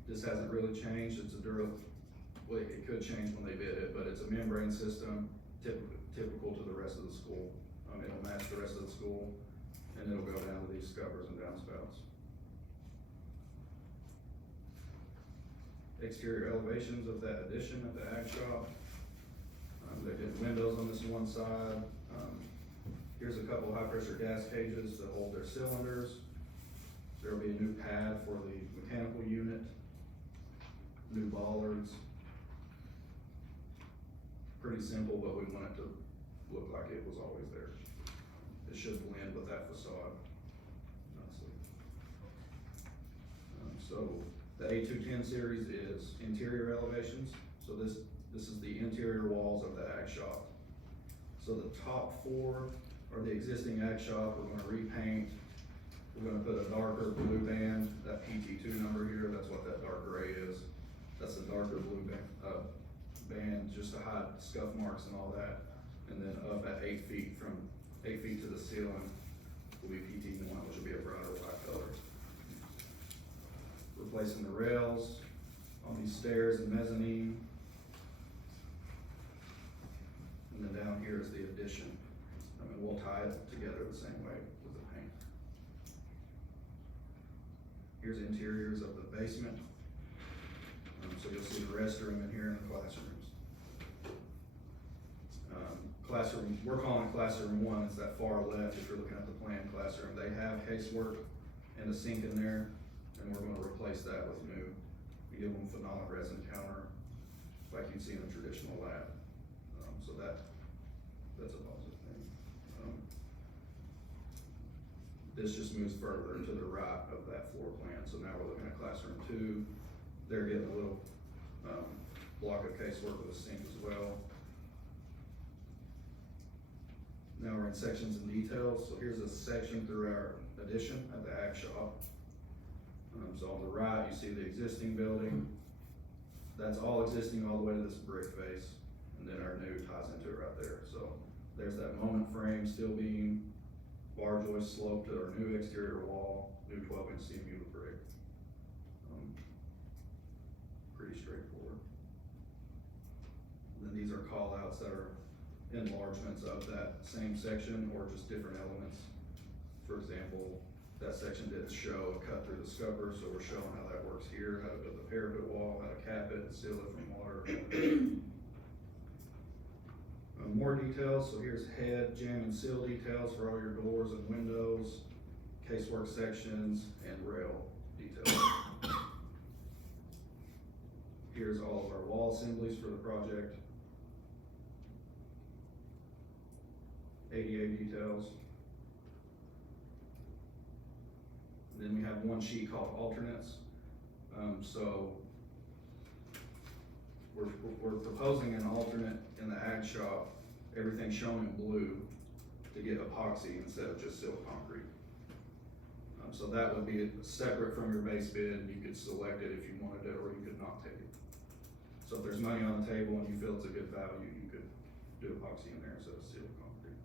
This hasn't really changed. It's a well, it could change when they bid it, but it's a membrane system, typical to the rest of the school. It'll match the rest of the school, and it'll go down to these scuppers and downspouts. Exterior elevations of that addition at the ag shop. They did windows on this one side. Here's a couple high pressure gas cages that hold their cylinders. There'll be a new pad for the mechanical unit, new bollards. Pretty simple, but we want it to look like it was always there. It should blend with that facade nicely. So the A210 series is interior elevations. So this is the interior walls of the ag shop. So the top 4 are the existing ag shop. We're gonna repaint. We're gonna put a darker blue band, that PT2 number here, that's what that dark gray is. That's the darker blue band just to hide scuff marks and all that. And then up at 8 feet, from 8 feet to the ceiling will be PT1, which will be a brighter white color. Replacing the rails on these stairs and mezzanine. And then down here is the addition. We'll tie it together the same way with the paint. Here's interiors of the basement. So you'll see the restroom in here and the classrooms. We're calling it classroom 1, it's that far left if you're looking at the plan classroom. They have casework and a sink in there, and we're gonna replace that with new. We give them phenolic resin counter, like you'd see in a traditional lab. So that's a positive thing. This just moves further to the right of that floor plan. So now we're looking at classroom 2. They're getting a little block of casework with a sink as well. Now we're in sections and details. So here's a section through our addition at the ag shop. So on the right, you see the existing building. That's all existing all the way to this brick face, and then our new ties into it right there, so there's that moment frame, steel beam, bar joist slope to our new exterior wall, new 12-inch CMU brick. Pretty straightforward. And then these are call outs that are enlargements of that same section or just different elements. For example, that section didn't show a cut through the scupper, so we're showing how that works here, how to build the parapet wall, how to cap it and seal it from water. More details, so here's head, jam and seal details for all your doors and windows, casework sections, and rail details. Here's all of our wall assemblies for the project. ADA details. And then we have one sheet called alternates. So we're proposing an alternate in the ag shop, everything shown in blue, to get epoxy instead of just sealed concrete. So that would be separate from your base bid. You could select it if you wanted it, or you could not take it. So if there's money on the table and you feel it's a good value, you could do epoxy in there instead of sealed concrete.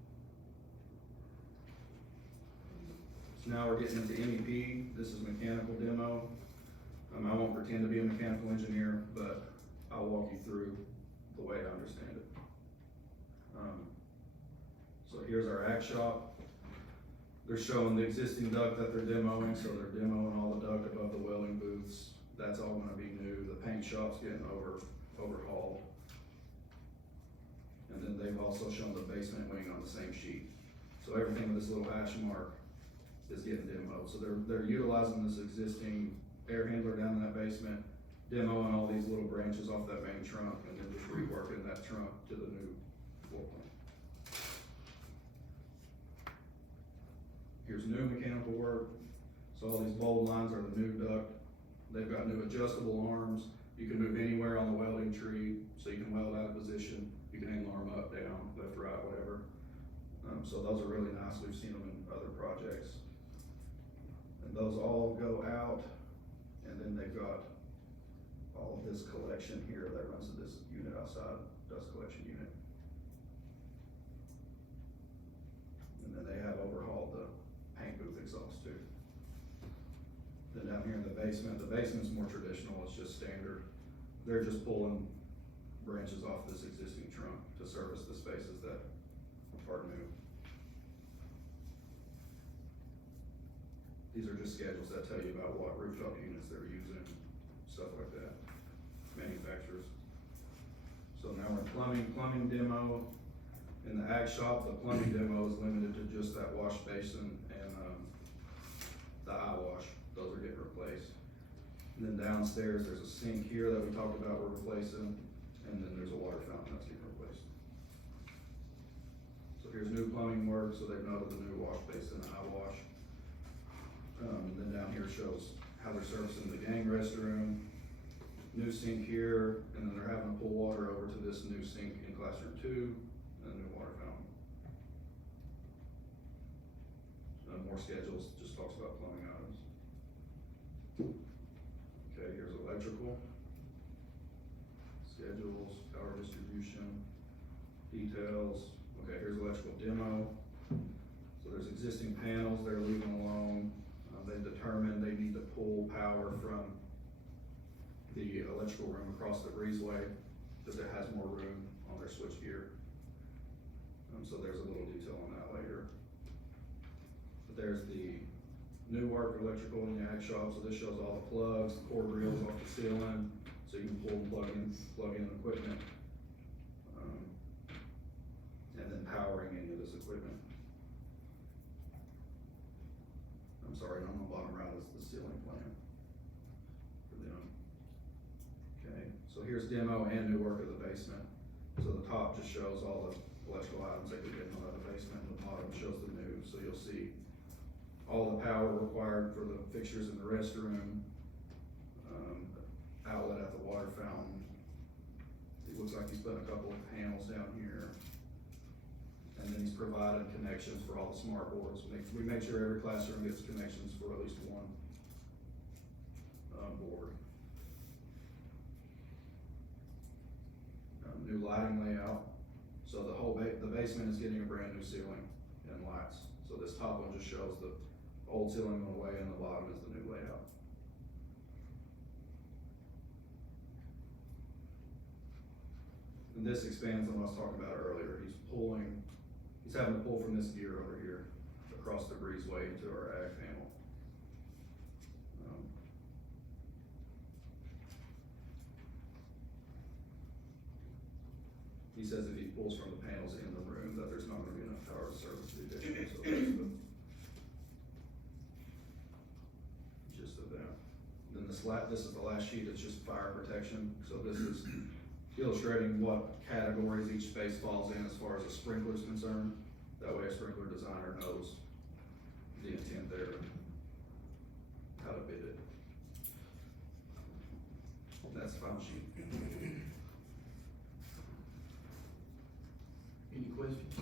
So now we're getting into MEP. This is mechanical demo. I won't pretend to be a mechanical engineer, but I'll walk you through the way I understand it. So here's our ag shop. They're showing the existing duct that they're demoing, so they're demoing all the duct above the welding booths. That's all gonna be new. The paint shop's getting overhauled. And then they've also shown the basement wing on the same sheet. So everything with this little hash mark is getting demoed. So they're utilizing this existing air handler down in that basement, demoing all these little branches off that main trunk, and then just reworking that trunk to the new floor plan. Here's new mechanical work. So all these bold lines are the new duct. They've got new adjustable arms. You can move anywhere on the welding tree, so you can weld out of position. You can hang the arm up, down, left, right, whatever. So those are really nice. We've seen them in other projects. And those all go out, and then they've got all of this collection here that runs to this unit outside, dust collection unit. And then they have overhauled the paint booth exhaust too. Then down here in the basement's more traditional, it's just standard. They're just pulling branches off this existing trunk to service the spaces that are new. These are just schedules that tell you about what rooftop units they're using, stuff like that, manufacturers. So now we're plumbing demo. In the ag shop, the plumbing demo is limited to just that wash basin and the eye wash. Those are getting replaced. And then downstairs, there's a sink here that we talked about we're replacing, and then there's a water fountain that's getting replaced. So here's new plumbing work, so they've noted the new wash basin and eye wash. And then down here shows how they're servicing the gang restroom, new sink here, and then they're having to pull water over to this new sink in classroom 2, and a new water fountain. More schedules, just talks about plumbing items. Okay, here's electrical. Schedules, power distribution, details. Okay, here's electrical demo. So there's existing panels they're leaving alone. They've determined they need to pull power from the electrical room across the breezeway because it has more room on their switch gear. So there's a little detail on that later. But there's the new work electrical in the ag shop. So this shows all the plugs, the cord reels off the ceiling, so you can pull and plug in equipment, and then powering any of this equipment. I'm sorry, on the bottom right is the ceiling plan for them. Okay, so here's demo and new work of the basement. So the top just shows all the electrical items that could get out of the basement, and the bottom shows the new. So you'll see all the power required for the fixtures in the restroom, outlet at the water fountain. It looks like he's putting a couple of panels down here. And then he's provided connections for all the smart boards. We make sure every classroom gets connections for at least one board. new lighting layout. So the whole the basement is getting a brand new ceiling and lights. So this top one just shows the old ceiling on the way and the bottom is the new layout. And this expands on what I was talking about earlier. He's having to pull from this gear over here across the breezeway into our ag panel. He says if he pulls from the panels in the room, that there's not gonna be enough power to service the addition, so that's the gist of that. Then this is the last sheet, it's just fire protection, so this is illustrating what categories each space falls in as far as a sprinkler is concerned. That way a sprinkler designer knows the intent there, and how to bid it. That's the final sheet. Any questions?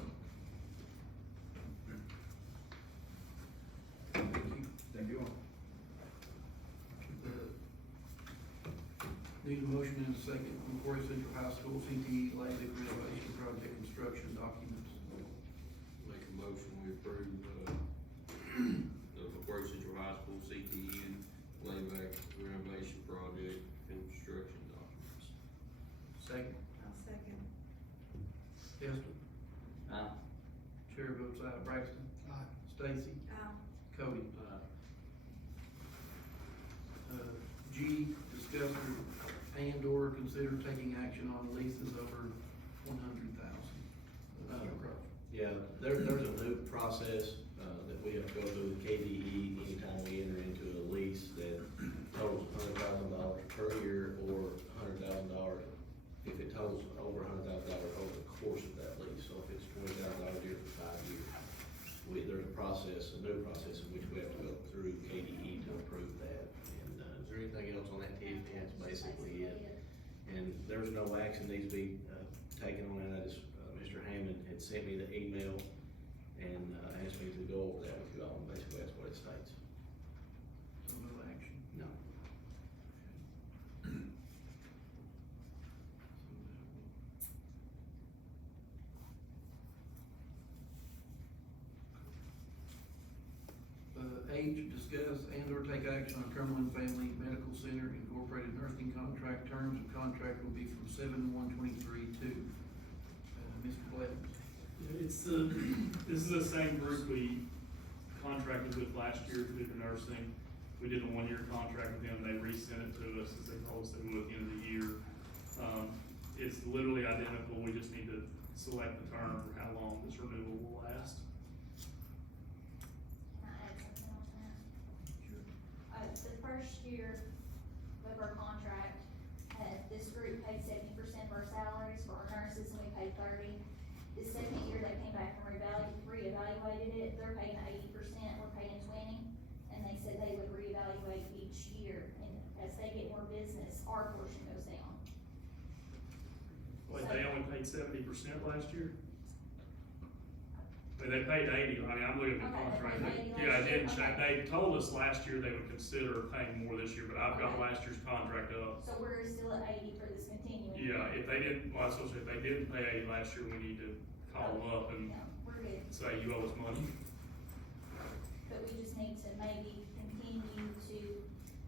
Thank you. Thank you all. Need a motion and a second on Quarry Central High School CTE Lake renovation project construction documents. Make a motion, we approve, the McCreary Central High School CTE layback renovation project construction documents. Second, I'll second. Hester. Aye. Chair votes aye. Braxton. Aye. Stacy. Aye. Cody. G, discuss and or consider taking action on leases over $100,000. Yeah, there's a new process, that we have to go through with KDE anytime we enter into a lease that totals $100,000 per year or $100,000 if it totals over $100,000 over the course of that lease. So if it's $20,000 a year for 5 years, there's a new process in which we have to go through KDE to approve that. And, is there anything else on that, Tiffany? That's basically it. And there's no action needs to be, taken on that. I just, Mr. Hammond had sent me the email and, asked me to go over that with you all, and basically that's what it states. So no action. No. H, discuss and or take action on Cumberland Family Medical Center Incorporated nursing contract. Terms of contract will be from 7/1/23 to, Mr. Blevins. It's this is the same group we contracted with last year to do the nursing. We did a 1-year contract with them, they resent it to us as they told us they would at the end of the year. It's literally identical, we just need to select the term for how long this renewal will last. Can I add something on that? The first year of our contract, this group paid 70% of our salaries for our nurses, and we paid 30%. The second year, they came back and reevaluated it, they're paying 80%, we're paying 20%, and they said they would reevaluate each year, and as they get more business, our portion goes down. Wait, they only paid 70% last year? I mean, they paid 80%, I'm looking at the Okay, they contract. paid 80 Yeah, I last didn't year? check, Okay. they told us last year they would consider paying more this year, but I've got Okay. last year's contract up. So we're still at 80 for this continuing. Yeah, if they didn't, well, I was supposed to say, if they didn't pay 80 last year, we need to call them up and Yeah, we're good, say, you owe us money. but we just need to maybe continue to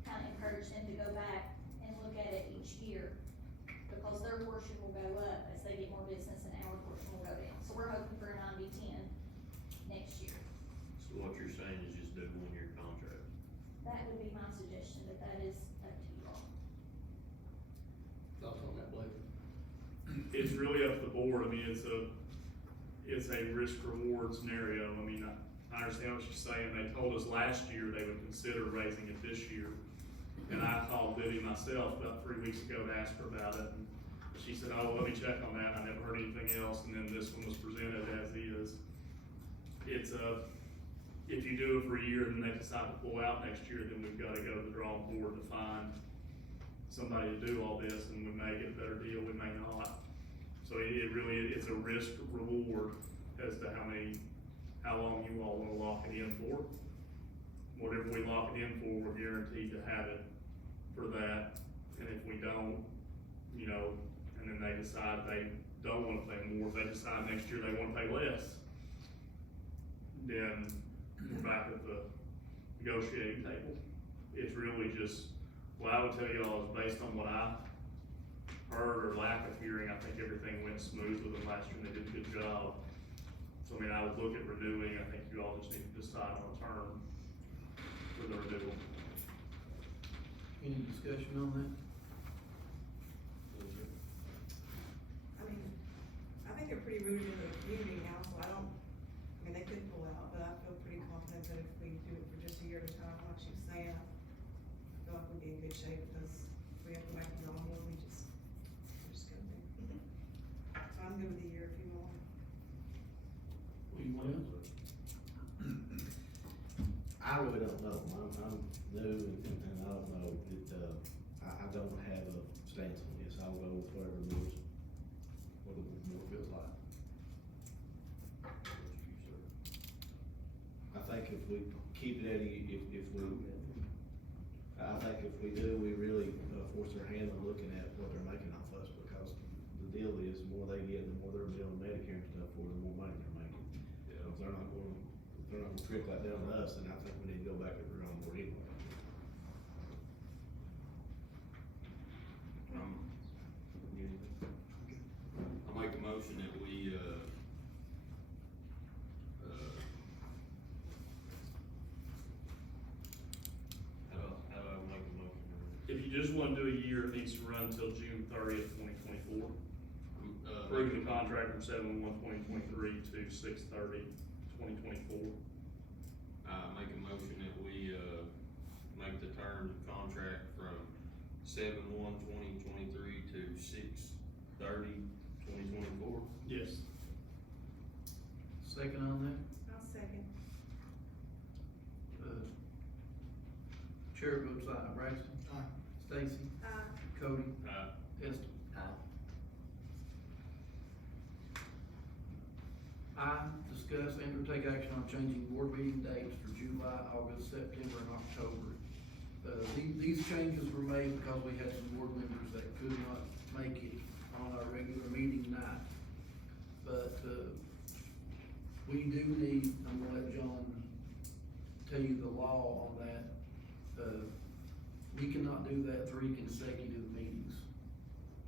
kind of encourage them to go back and look at it each year, because their portion will go up as they get more business and our portion will go down. So we're hoping for a 90-10 next year. So what you're saying is just do a 1-year contract. That would be my suggestion, but that is up to you all. Thoughts on that, Blake? It's really up to the board, I mean, it's a risk reward scenario, I mean, I understand what you're saying, they told us last year they would consider raising it this year. And I called Biddy myself about 3 weeks ago to ask her about it, and she said, oh, let me check on that, I never heard anything else, and then this one was presented as is. It's if you do it for a year and then they decide to pull out next year, then we've gotta go to the drawing board to find somebody to do all this, and we may get a better deal, we may not. So it really, it's a risk reward as to how long you all wanna lock it in for. Whatever we lock it in for, we're guaranteed to have it for that, and if we don't, you know, and then they decide they don't wanna pay more, if they decide next year they wanna pay less, then we're back at the negotiating table. It's really just, what I would tell y'all is based on what I heard or lack of hearing, I think everything went smooth with them last year and they did a good job. So I mean, I would look at renewing, I think you all just need to decide on a term for the renewal. Any discussion on that? I mean, I think they're pretty rooted in the community now, so I mean, they could pull out, but I feel pretty confident that if we do it for just a year at a time, like she was saying, I feel like we'd be in good shape, because if we have to go back to normal, we're just gonna do. So I'm good with the year if you want. Anyone else? I really don't know, I'm new and I don't know that, I don't have a stance on this, I'll go with whatever the board feels like. I think if we keep it at, I think if we do, we really force their hand on looking at what they're making off us, because the deal is, the more they get, the more they're billing Medicare and stuff for, the more money they're making. Yeah. If they're not gonna trickle that down to us, then I think we need to go back to the drawing board anyway. I make a motion that we, how do I make a motion? If you just wanna do a year, it needs to run till June 30th, 2024. Approve the contract from 7/1/2023 to 6/30/2024. Make a motion that we, make the term of contract from 7/1/2023 to 6/30/2024. Yes. Second on that? I'll second. Chair votes aye. Braxton? Aye. Stacy? Cody? Esther? I, discuss and or take action on changing board meeting dates for July, August, September, and October. These changes were made because we had some board members that could not make it on our regular meeting night. But, we do need, I'm gonna let John tell you the law on that. We cannot do that 3 consecutive meetings.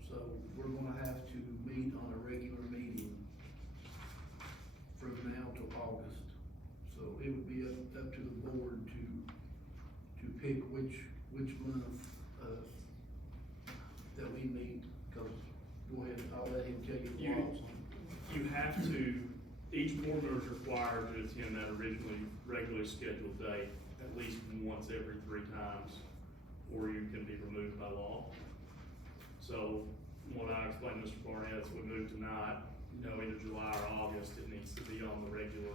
So we're gonna have to meet on a regular meeting from now to August. So it would be up to the board to pick which month, that we meet, cause, go ahead, I'll let him tell you the You- laws on You have to, each board member is required to attend that regularly scheduled date at least once every 3 times, or you can be removed by law. So, what I explained to Mr. Barnett, is we move tonight, either July or August, it needs to be on the regular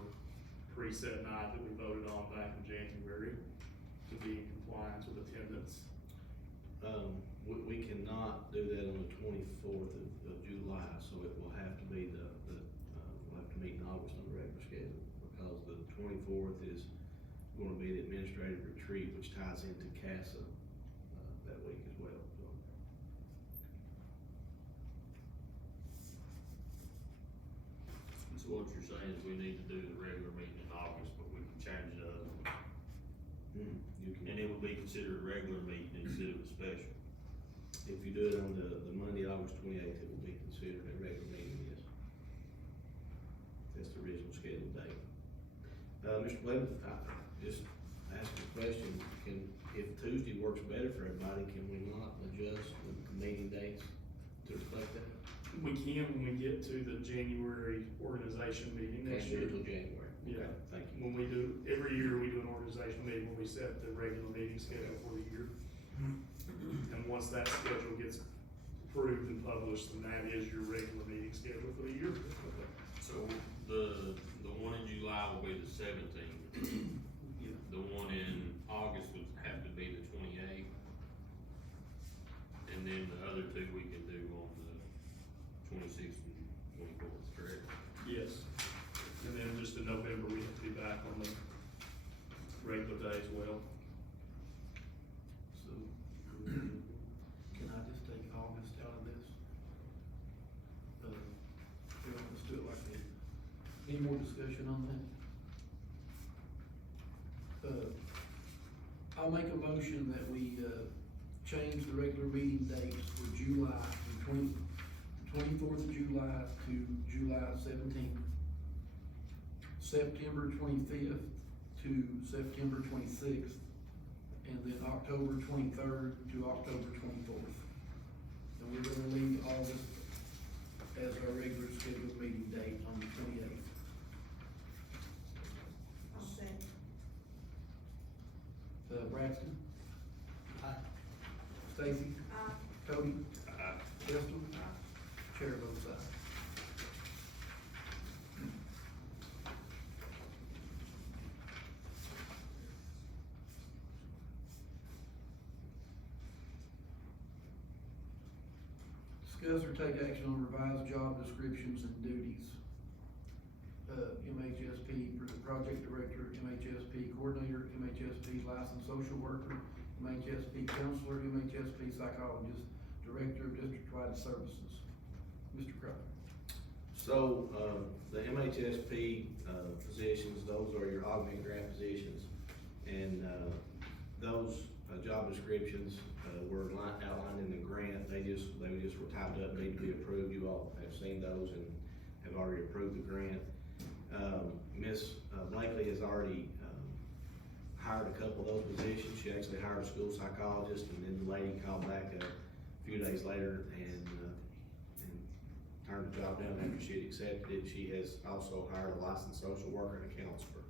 preset night that we voted on back in January to be in compliance with attendance. We cannot do that on the 24th of July, so it will have to be we'll have to meet in August on the regular schedule, because the 24th is gonna be the administrative retreat, which ties into CASA, that week as well, so. So what you're saying is we need to do the regular meeting in August, but we can change it up. You can, And it would be considered a regular meeting instead of a special. if you do it on the Monday, August 28th, it will be considered a regular meeting, yes. That's the original scheduled date. Mr. Webb, I just ask a question, if Tuesday works better for everybody, can we not adjust the meeting dates to reflect that? We can when we get to the January organization meeting next Can't do year. it till January. Yeah. Okay, thank you. When we do, every year we do an organizational meeting where we set the regular meeting schedule for the year. And once that schedule gets approved and published, then that is your regular meeting schedule for the year. So the one in July will be the 17th. Yeah. The one in August would have to be the 28th. And then the other 2 we can do on the 26th and 24th, correct? Yes. And then just in November, we have to be back on the regular day as well. So, can I just take August out of this? Any more discussion on that? I'll make a motion that we, change the regular meeting dates for July, from 24th of July to July 17th. September 25th to September 26th, and then October 23rd to October 24th. And we're gonna leave August as our regular scheduled meeting date on the 28th. I'll say. Braxton? Aye. Stacy? Cody? Aye. Crystal? Chair votes aye. Discuss or take action on revised job descriptions and duties. MHSP project director, MHSP coordinator, MHSP licensed social worker, MHSP counselor, MHSP psychologist, director of district-wide services. Mr. Crocker. So, the MHSP, positions, those are your augment grant positions. And, those, job descriptions, were outlined in the grant. They just were typed up, need to be approved. You all have seen those and have already approved the grant. Ms. Blakely has already, hired a couple of those positions. She actually hired a school psychologist, and then the lady called back a few days later and turned the job down after she had accepted it. She has also hired a licensed social worker and a counselor,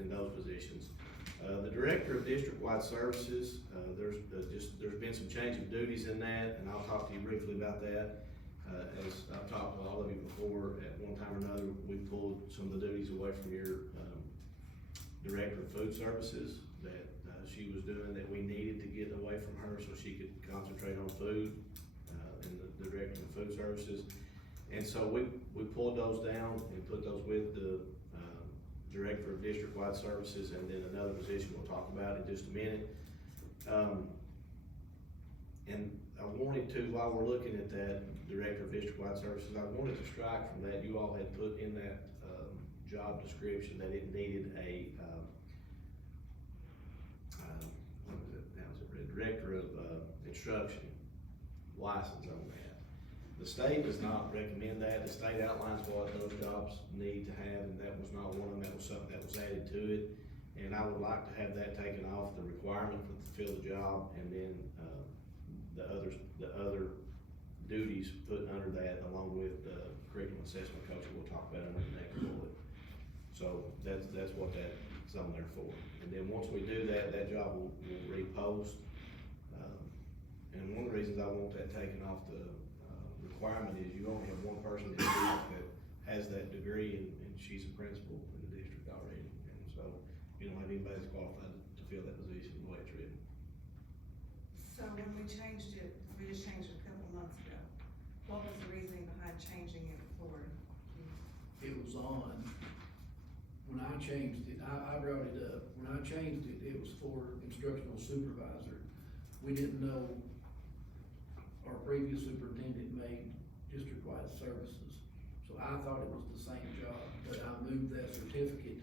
in those positions. The director of district-wide services, there's been some change of duties in that, and I'll talk to you briefly about that. As I've talked to all of you before, at one time or another, we pulled some of the duties away from your, director of food services that, she was doing that we needed to get away from her so she could concentrate on food, and the director of food services. And so we pulled those down and put those with the, director of district-wide services, and then another position we'll talk about in just a minute. And I wanted to, while we're looking at that director of district-wide services, I wanted to strike from that, you all had put in that, job description that it needed a, what was it, now is it director of, instruction license on that. The state does not recommend that. The state outlines what those jobs need to have, and that was not one of them. That was something that was added to it. And I would like to have that taken off, the requirement to fill the job, and then, the other duties put under that, along with the curriculum assessment coach we'll talk about under the next bullet. So that's what that's on there for. And then once we do that, that job will repost. And one of the reasons I want that taken off the, requirement is you only have one person in the district that has that degree, and she's a principal in the district already. And so you don't have anybody that's qualified to fill that position the way it's written. So when we changed it, we just changed it a couple months ago, what was the reasoning behind changing it for? It was on, when I changed it, I brought it up, when I changed it, it was for instructional supervisor. We didn't know our previous superintendent made district-wide services, so I thought it was the same job, but I moved that certificate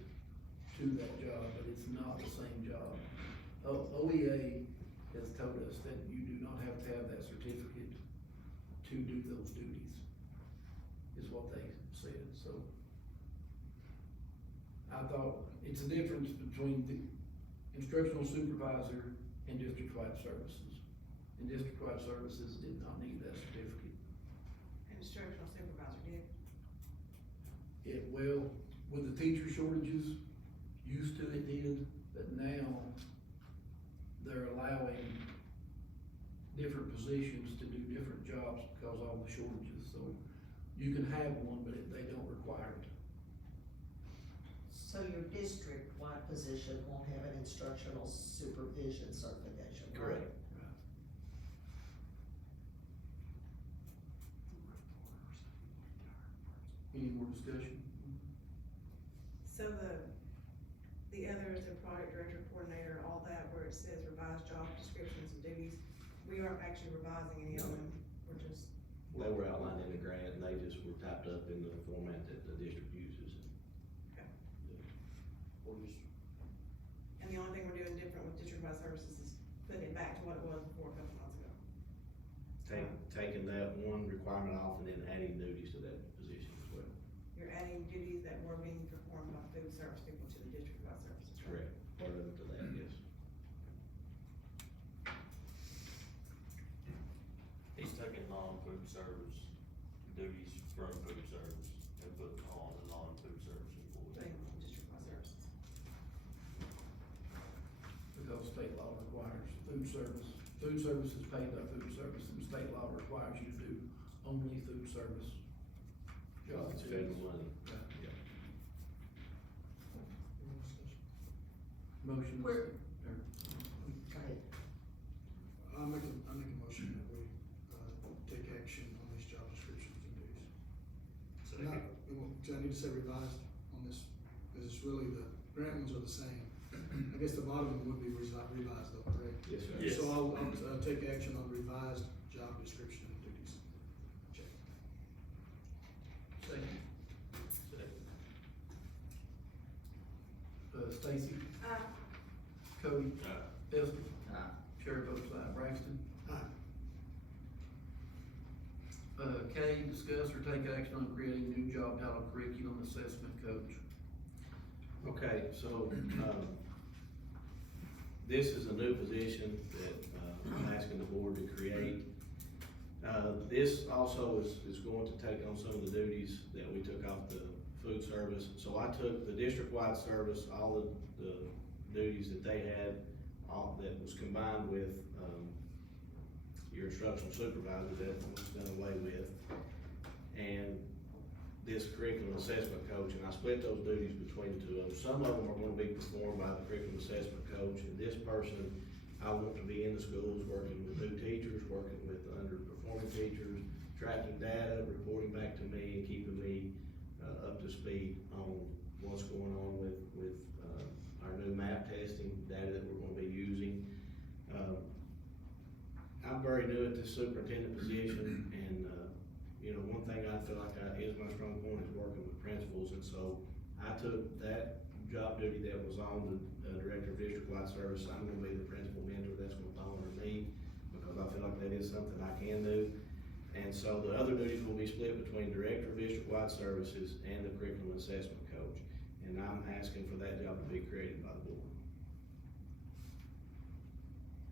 to that job, but it's not the same job. OEA has told us that you do not have to have that certificate to do those duties, is what they said, so. I thought it's a difference between the instructional supervisor and district-wide services. And district-wide services did not need that certificate. Instructional supervisor did. Well, with the teacher shortages, used to it did, but now they're allowing different positions to do different jobs because of all the shortages, so you can have one, but they don't require it. So your district-wide position won't have an instructional supervision certification, right? Correct. Any more discussion? So the others, the project director, coordinator, all that, where it says revised job descriptions and duties, we aren't actually revising any of them, we're just. They were outlined in the grant, and they just were typed up in the format that the district uses. Or just, And the only thing we're doing different with district-wide services is putting it back to what it was before a couple months ago. Taking that one requirement off and then adding duties to that position as well. You're adding duties that were being performed by food service people to the district-wide services. Correct. Part of it to that, yes. He's taking non-food service duties from food service and putting on a non-food service employee. Putting them on district-wide services. Because state law requires food service. Food service is paid by food service, and state law requires you to do only food service jobs. It's federal money. Yeah. Yeah. Motion. Where- or- Go ahead. I make a motion that we, take action on these job descriptions and duties. Not, do I need to say revised on this? Cause it's really, the grant ones are the same. I guess the bottom one would be revised though, correct? Yes, sir. Yes. So I'll take action on revised job description and duties. Check. Second. Second. Stacy, Aye. Cody, Aye. Elsie. Chair votes aye. Braxton. Aye. K, discuss or take action on creating new job title curriculum assessment coach. Okay, so, this is a new position that, I'm asking the board to create. This also is going to take on some of the duties that we took off the food service. So I took the district-wide service, all the duties that they had, all that was combined with, your instructional supervisor that was done away with. And this curriculum assessment coach, and I split those duties between the two of them. Some of them are gonna be performed by the curriculum assessment coach, and this person, I want to be in the schools, working with new teachers, working with underperforming teachers, tracking data, reporting back to me, and keeping me, up to speed on what's going on with, our new map testing, data that we're gonna be using. I'm very new at this superintendent position, and, one thing I feel like is my strong point is working with principals, and so I took that job duty that was on the director of district-wide service. I'm gonna be the principal mentor that's gonna fall under me, because I feel like that is something I can do. And so the other duties will be split between director of district-wide services and the curriculum assessment coach. And I'm asking for that job to be created by the board.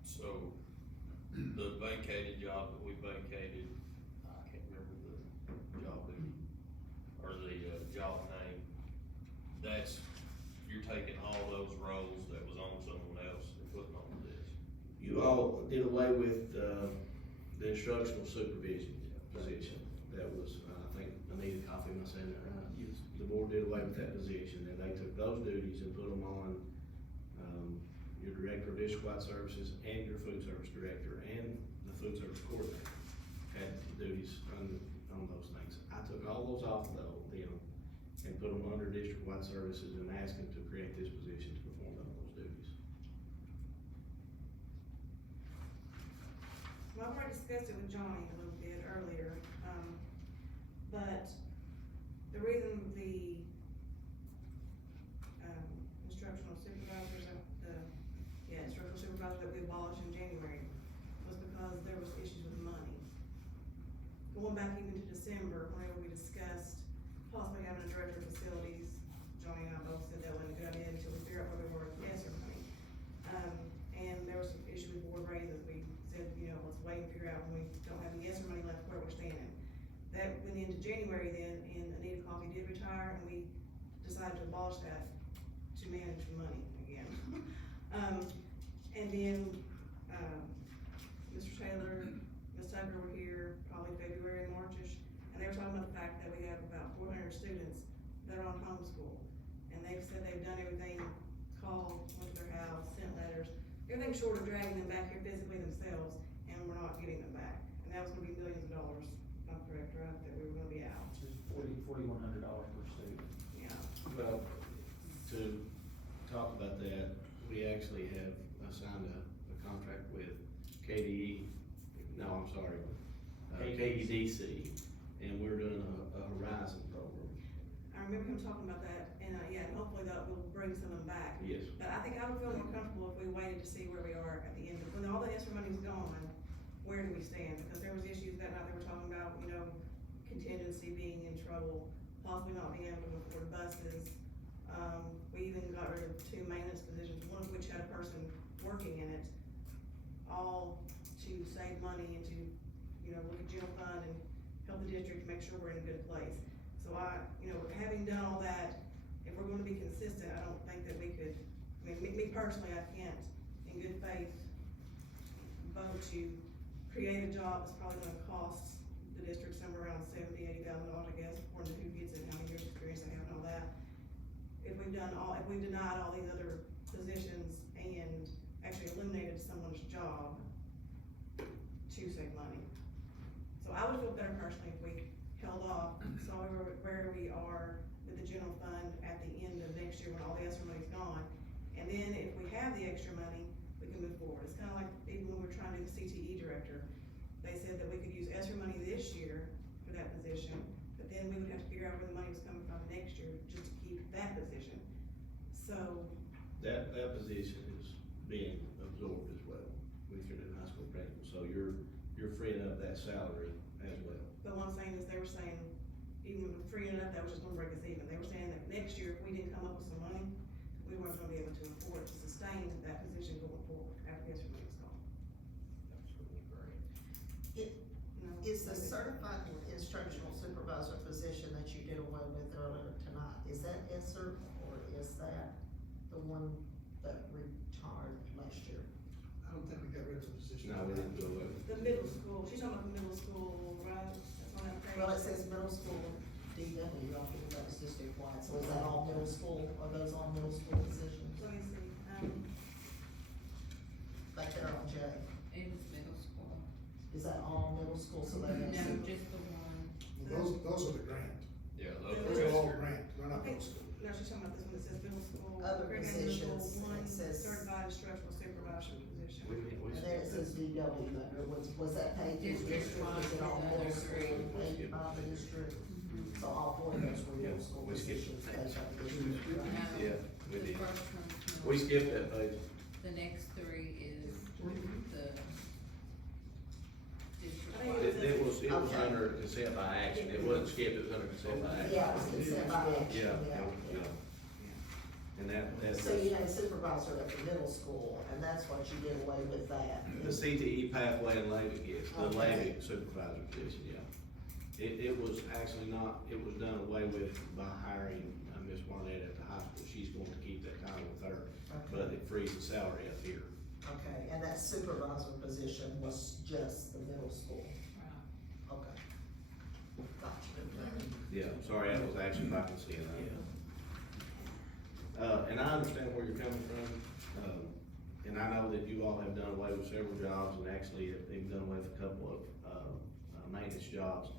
So, the vacated job that we vacated, I can't remember the job duty, or the, job name, that's, you're taking all those roles that was on someone else and putting on this. You all did away with, the instructional supervision position. That was, I think, Anita Coffey, am I saying that right? Yes. The board did away with that position, and they took those duties and put them on, your director of district-wide services and your food service director and the food service coordinator had duties on those things. I took all those off of them and put them under district-wide services and asked them to create this position to perform those duties. Well, I've already discussed it with Johnny a little bit earlier, but the reason the, instructional supervisors, instructional supervisor that we abolished in January was because there was issues with money. Going back even to December, whenever we discussed possibly having a director of facilities, Johnny and I both said that wasn't a good idea until we figure out where we were with the ESSER money. And there was some issue with board raises. We said, let's wait and figure out when we don't have the ESSER money left, where we're standing. That went into January then, and Anita Coffey did retire, and we decided to abolish that to manage money again. And then, Mr. Taylor, Ms. Tucker were here probably February, Marchish, and they were talking about the fact that we have about 400 students that are on homeschool. And they've said they've done everything, called, went to their house, sent letters, everything short of dragging them back here physically themselves, and we're not getting them back. And that was gonna be millions of dollars, if I'm correct, right, that we were gonna be out. Which is $4,100 per student. Yeah. Well, to talk about that, we actually have signed a contract with KDE, no, I'm sorry, KDDC, and we're doing a Horizon program. I remember him talking about that, and, yeah, and hopefully that will bring some of them back. Yes. But I think I would feel more comfortable if we waited to see where we are at the end, when all the extra money's gone, where do we stand? Because there was issues that night they were talking about, you know, contingency being in trouble, possibly not being able to afford buses. We even got rid of 2 maintenance positions, one of which had a person working in it, all to save money and to, you know, look at general fund and help the district make sure we're in a good place. So you know, having done all that, if we're gonna be consistent, I don't think that we could, I mean, me personally, I can't, in good faith, vote to create a job that's probably gonna cost the district somewhere around $70,000-$80,000, I guess, according to who gets it, how many years experience they have and all that. If we've denied all these other positions and actually eliminated someone's job to save money. So I would feel better personally if we held off, saw where we are with the general fund at the end of next year when all the extra money's gone. And then if we have the extra money, we can move forward. It's kinda like even when we were trying to do the CTE director, they said that we could use extra money this year for that position, but then we would have to figure out where the money was coming from next year just to keep that position. So. That position is being absorbed as well with your new high school principal, so you're freeing up that salary as well. But what I'm saying is they were saying, even with freeing it up, that was just gonna break us even. They were saying that next year, if we didn't come up with some money, we weren't gonna be able to afford to sustain that position going forward after the extra money was gone. Absolutely great. You know, Is the so- certified instructional supervisor position that you did away with earlier tonight, is that ISER or is that the one that retired last year? I don't think we got rid of the position. No, we didn't do it. The middle school, she's talking about the middle school, right? That's on that page. Well, it says middle school DW, I think that was district-wide, so is that all middle school, are those all middle school positions? Let me see, Back there on J, It was middle school. is that all middle school, so that No, is? just the one. Those are the grant, Yeah, Those those are are all those. grant, they're not Okay. middle school. no, she's talking about this one that says middle school. Other Craig had middle school, positions, one it says- certified instructional supervisor position. And then it says DW under, was that paid through district, was it all middle school, paid by the district? So all 4 of those were middle school We skipped positions, that. paid by the district, right? No, Yeah, we the did. first one's middle. We skipped that page. The next 3 is the district. I think It was Okay. under consent by action, it wasn't skipped, it was under consent by action. Yeah, it was consent by action, Yeah, yeah. yeah. And that's. So you had a supervisor at the middle school, and that's what you did away with that? The CTE pathway and Levitt, yes, the Okay. Levitt supervisor position, yeah. It was actually not, it was done away with by hiring, Ms. Barnett at the high school, she's going to keep that title with her, but Okay, it frees the salary up here. okay, and that supervisor position was just the middle school, Right. okay. Gotcha. Yeah, sorry, that was actually by consent. And I understand where you're coming from, and I know that you all have done away with several jobs, and actually have even done away with a couple of, maintenance jobs.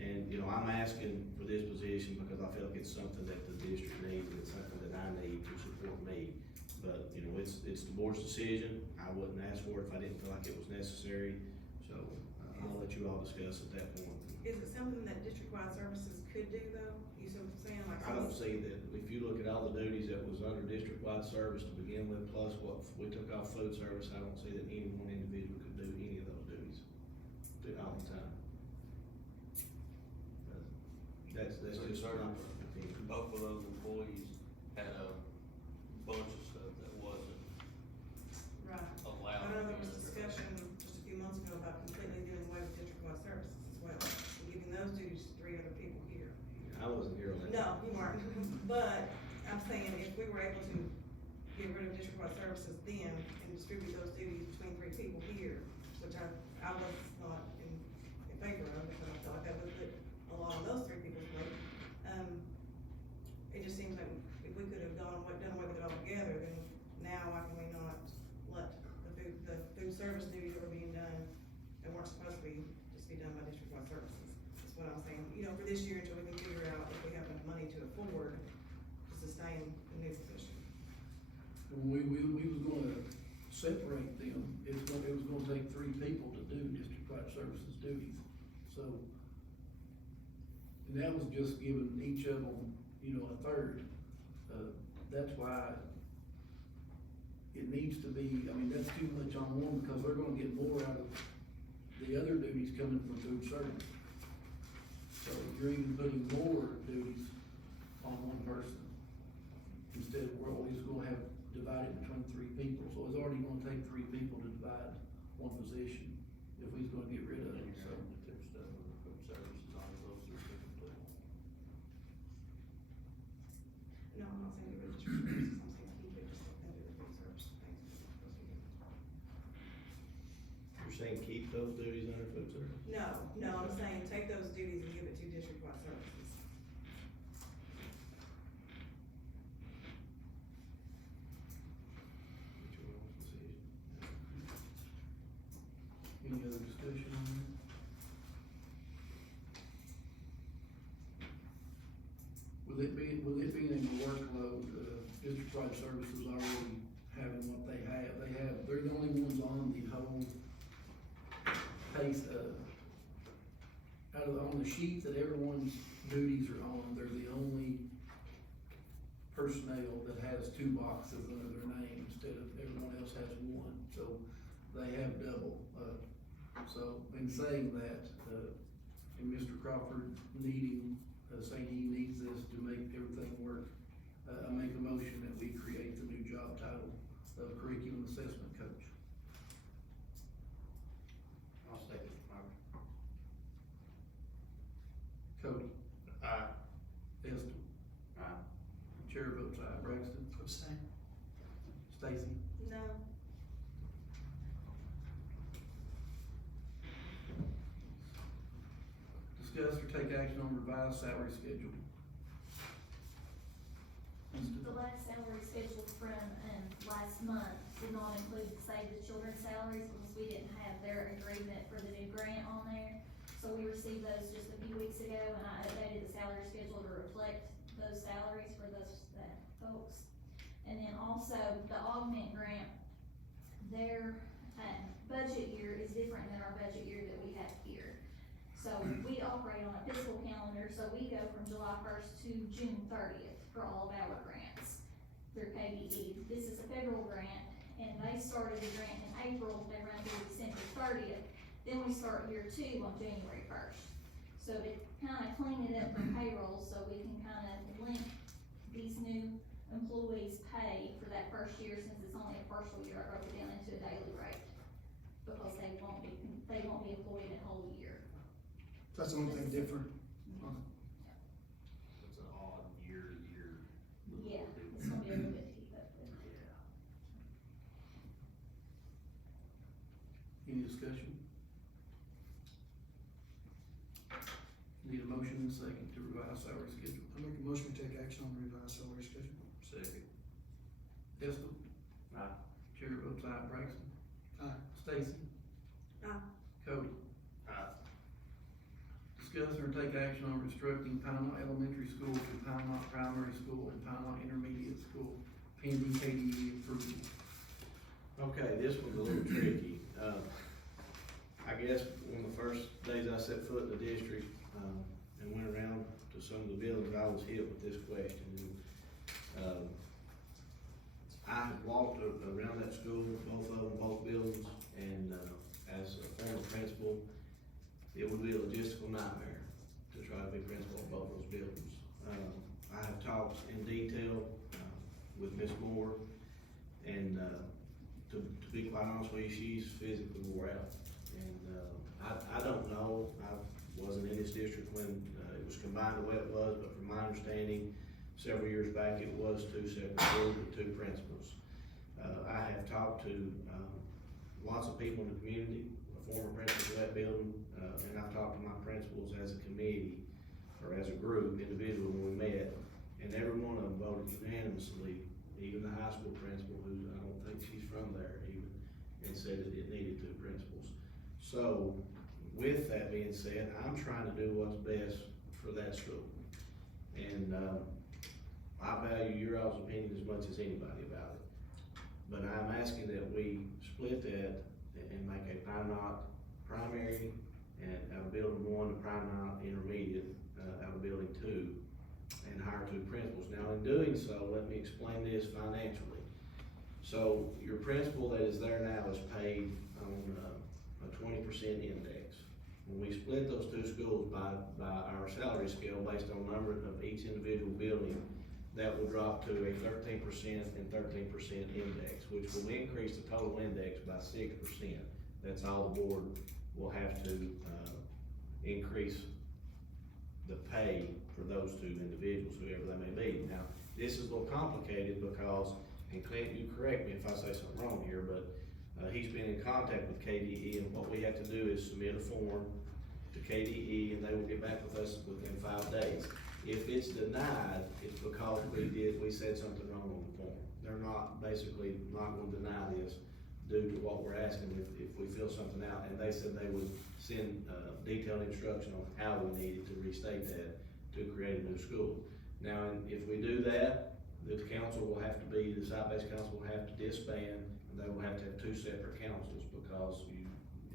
And, you know, I'm asking for this position because I feel like it's something that the district needs, and it's something that I need to support me. But, you know, it's the board's decision, I wouldn't ask for it if I didn't feel like it was necessary, so, I'll let you all discuss at that point. Is it something that district-wide services could do though? You see what I'm saying, like? I don't see that, if you look at all the duties that was under district-wide service to begin with, plus what we took off food service, I don't see that any one individual could do any of those duties all the time. But that's So, just sir, my opinion. Both of those employees had a bunch of stuff that wasn't Right. allowed. I know there to be was in there. discussion just a few months ago about completely doing away with district-wide services as well, and giving those duties to 3 other people here. I wasn't here on that. No, you weren't, but I'm saying if we were able to get rid of district-wide services then and distribute those duties between 3 people here, which I was not in favor of, because I felt like that would put a lot on those 3 people's plate. It just seems like if we could have done away with it altogether, then now why can we not let the food service duties that were being done that weren't supposed to be, just be done by district-wide services? That's what I'm saying, you know, for this year until we can figure out if we have enough money to afford to sustain the new position. When we was gonna separate them, it was gonna take 3 people to do district-wide services duties. So, And that was just giving each of them, you know, a third. That's why it needs to be, I mean, that's too much on one, because they're gonna get more out of the other duties coming from food service. So you're even putting more duties on one person, instead of we're always gonna have divided between three people, so it's already gonna take three people to divide one position, if we's gonna get rid of it, so. Tip stuff and food services, all those three different things. No, I'm not saying get rid of district services, I'm saying keep it just like under the food service. You're saying keep those duties under food service? No, I'm saying take those duties and give it to district-wide services. Which one was the decision? Any other discussion on that? With it being in the workload, district-wide services already having what they have, they're the only ones on the whole pace, on the sheet that everyone's duties are on, they're the only personnel that has two boxes under their name instead of everyone else has one, so they have double. So in saying that, and Mr. Crawford saying he needs this to make everything work, I make a motion that we create the new job title of curriculum assessment coach. I'll second it, Robert. Cody? Aye. Esther? Aye. Chair votes aye. Braxton? Abstain. Stacy? No. Discuss or take action on revised salary schedule. The last salary schedule from, last month did not include the Save the Children salaries, because we didn't have their agreement for the new grant on there. So we received those just a few weeks ago, and I updated the salary schedule to reflect those salaries for that folks. And then also, the augment grant, their, budget year is different than our budget year that we have here. So we operate on a fiscal calendar, so we go from July first to June 30th for all of our grants through KDE. This is a federal grant, and they started the grant in April, they run through December 30th. Then we start year two on January 1st. So to kinda clean it up for payroll, so we can kinda link these new employees' pay for that first year, since it's only a partial year, I broke it down into a daily rate. Because they won't be employed a whole year. That's the only thing different. It's an odd year to year. Yeah, it's gonna be a little bit to keep up with. Yeah. Any discussion? Need a motion and a second to revise salary schedule. I make a motion to take action on the revised salary schedule. Second. Esther? Aye. Chair votes aye. Braxton? Aye. Stacy? Aye. Cody? Aye. Discuss or take action on restricting Pine Knot Elementary School to Pine Knot Primary School and Pine Knot Intermediate School pending KDE approval. Okay, this one's a little tricky. I guess one of the first days I set foot in the district, and went around to some of the buildings, I was hit with this question. I have walked around that school, both buildings, and, as a former principal, it would be a logistical nightmare to try to be principal of both those buildings. I have talked in detail, with Ms. Moore, and, to be quite honest with you, she's physically wore out. And, I don't know, I wasn't in this district when, it was combined the way it was, but from my understanding, several years back, it was two separate schools with two principals. I have talked to, lots of people in the community, former principals of that building, and I've talked to my principals as a committee, or as a group, individually, when we met, and every one of them voted unanimously, even the high school principal, who I don't think she's from there even, and said that it needed two principals. So, with that being said, I'm trying to do what's best for that school. And, I value your all's opinion as much as anybody about it. But I'm asking that we split that and make a Pine Knot primary, and out of building one, a Pine Knot intermediate, out of building two and hire two principals. Now, in doing so, let me explain this financially. So your principal that is there now is paid on a 20% index. When we split those two schools by our salary scale based on number of each individual building, that will drop to a 13% and 13% index, which will increase the total index by 6%. That's all the board will have to, increase the pay for those two individuals, whoever they may be. Now, this is a little complicated because, and Clint, you correct me if I say something wrong here, but, he's been in contact with KDE, and what we have to do is submit a form to KDE, and they will get back with us within 5 days. If it's denied, it's because we said something wrong on the form. They're basically not gonna deny this due to what we're asking if we fill something out, and they said they would send, detailed instruction on how we needed to restate that to create a new school. Now, if we do that, the council will have to be, the site-based council will have to disband, and they will have to have two separate councils because you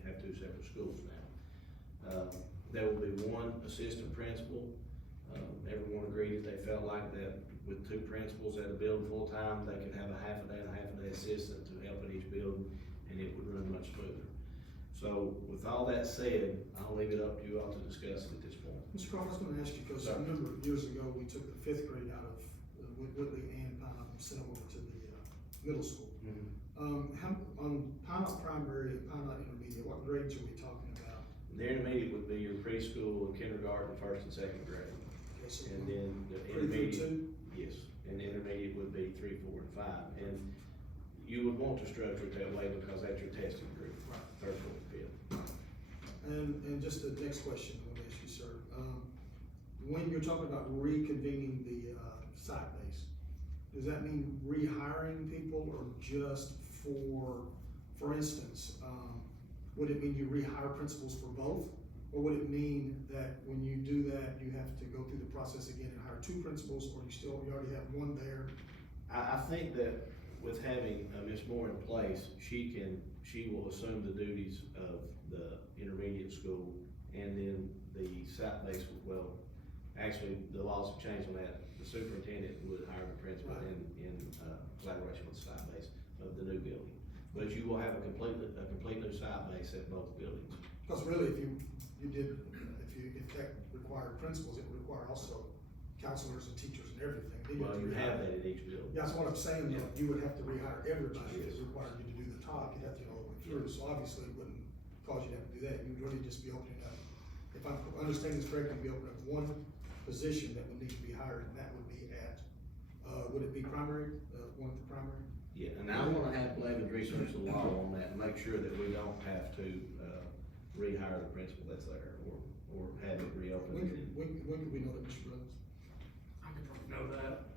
have two separate schools now. There will be one assistant principal. Everyone agreed that they felt like that with two principals at a building full-time, they could have a half a day and a half a day assistant to help at each building, and it would run much smoother. So with all that said, I'll leave it up to you all to discuss it at this point. Mr. Crawford, I was gonna ask you, because I remember years ago, we took the 5th grade out of Whitley and Pine Knot and sent them over to the, middle school. On Pine Knot Primary and Pine Knot Intermediate, what grades are we talking about? The intermediate would be your preschool, kindergarten, first and second grade. Okay, so And then the 3 through intermediate, 2? yes, and the intermediate would be 3, 4, and 5. And you would want to structure it that way because that's your testing group, Right. third, fourth, fifth. And just the next question I want to ask you, sir. When you're talking about reconvening the, site base, does that mean rehiring people or just for instance, would it mean you rehire principals for both? Or would it mean that when you do that, you have to go through the process again and hire two principals, or you already have one there? I think that with having Ms. Moore in place, she will assume the duties of the intermediate school, and then the site base, well, actually, the laws have changed on that. The superintendent would hire the principal Right. in collaboration with the site base of the new building. But you will have a complete new site base at both buildings. Because really, if that required principals, it would require also counselors and teachers and everything. Then Well, you rehire- have that at each building. Yeah, that's what I'm saying, Yeah. though. You would have to rehire everybody if Yes. it required you to do the top, you'd have to go all the way through, so obviously it wouldn't cause you to have to do that, you'd really just be opening up. If I'm understanding this correctly, you'd be opening up one position that would need to be hired, and that would be at, would it be primary, one at the primary? Yeah, and I wanna have Blaven research the law on that and make sure that we don't have to, rehire the principal that's there, or have it reopened. When could we know that, Mr. Rhodes? I can probably know that.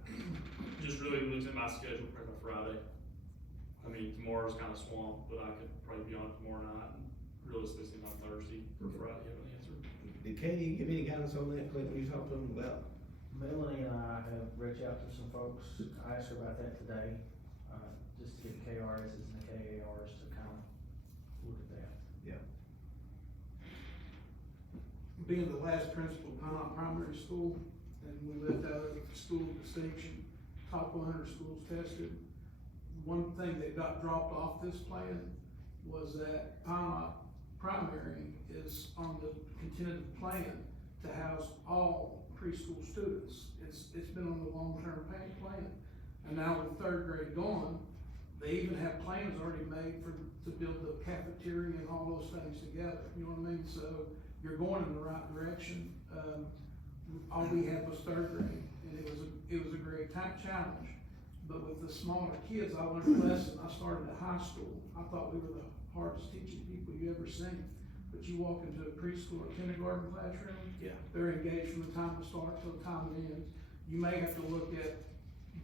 Just really looks at my schedule probably by Friday. I mean, tomorrow's kind of swamped, but I could probably be on it tomorrow night and realistically on Thursday for Friday, have an answer. Did Katie give any guidance on that, Clint, when you talked to them about? Melanie and I have reached out to some folks, I asked her about that today, just to get the KRSs and the KARs to kind of look at that. Yeah. Being the last principal of Pine Knot Primary School, and we left out of school distinction, top 100 schools tested. One thing that got dropped off this plan was that Pine Knot Primary is on the tentative plan to house all preschool students. It's been on the long-term plan, and now with third grade gone, they even have plans already made to build the cafeteria and all those things together, you know what I mean? So you're going in the right direction. All we had was third grade, and it was a great challenge. But with the smaller kids, I learned a lesson. I started at high school. I thought we were the hardest teaching people you ever seen. But you walk into a preschool or kindergarten classroom, Yeah. they're engaged from the time it starts to the time it ends. You may have to look at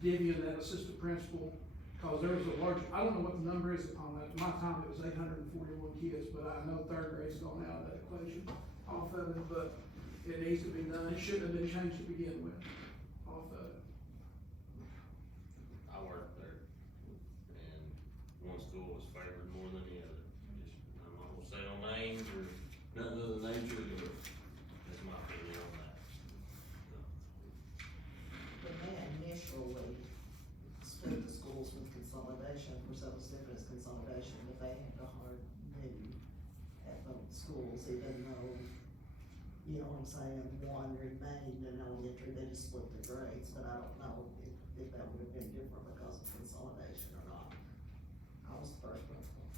divvying that assistant principal, cause there was a large, I don't know what the number is on that. My time it was 841 kids, but I know third grade's gone out of that equation off of it, but it needs to be done. It shouldn't have been changed to begin with, off of it. I worked there, and one school was favored more than the other. I'm not gonna say no names or nothing of the nature, but that's my opinion on that. So, I'm saying, one remained in elementary, they just split the grades, but I don't know if that would have been different because of consolidation or not. I was the first principal.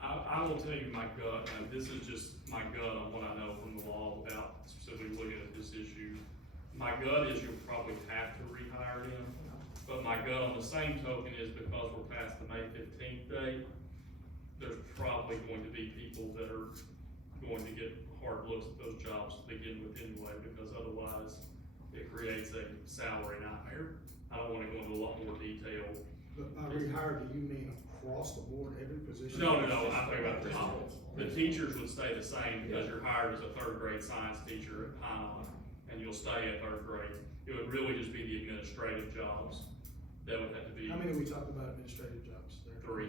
I will tell you my gut, and this is just my gut on what I know from the law without specifically looking at this issue. My gut is you'll probably have to rehire him, but my gut on the same token is because we're past the May 15th date, there's probably going to be people that are going to get hard looks at those jobs to begin with anyway, because otherwise it creates a salary nightmare. I don't wanna go into a lot more detail. But by rehired, do you mean across the board, every position? No, I'm talking about the top. The teachers would stay the same because you're hired as a third grade science teacher at Pine, and you'll stay at third grade. It would really just be the administrative jobs that would have to be How many are we talking about administrative jobs there? 3.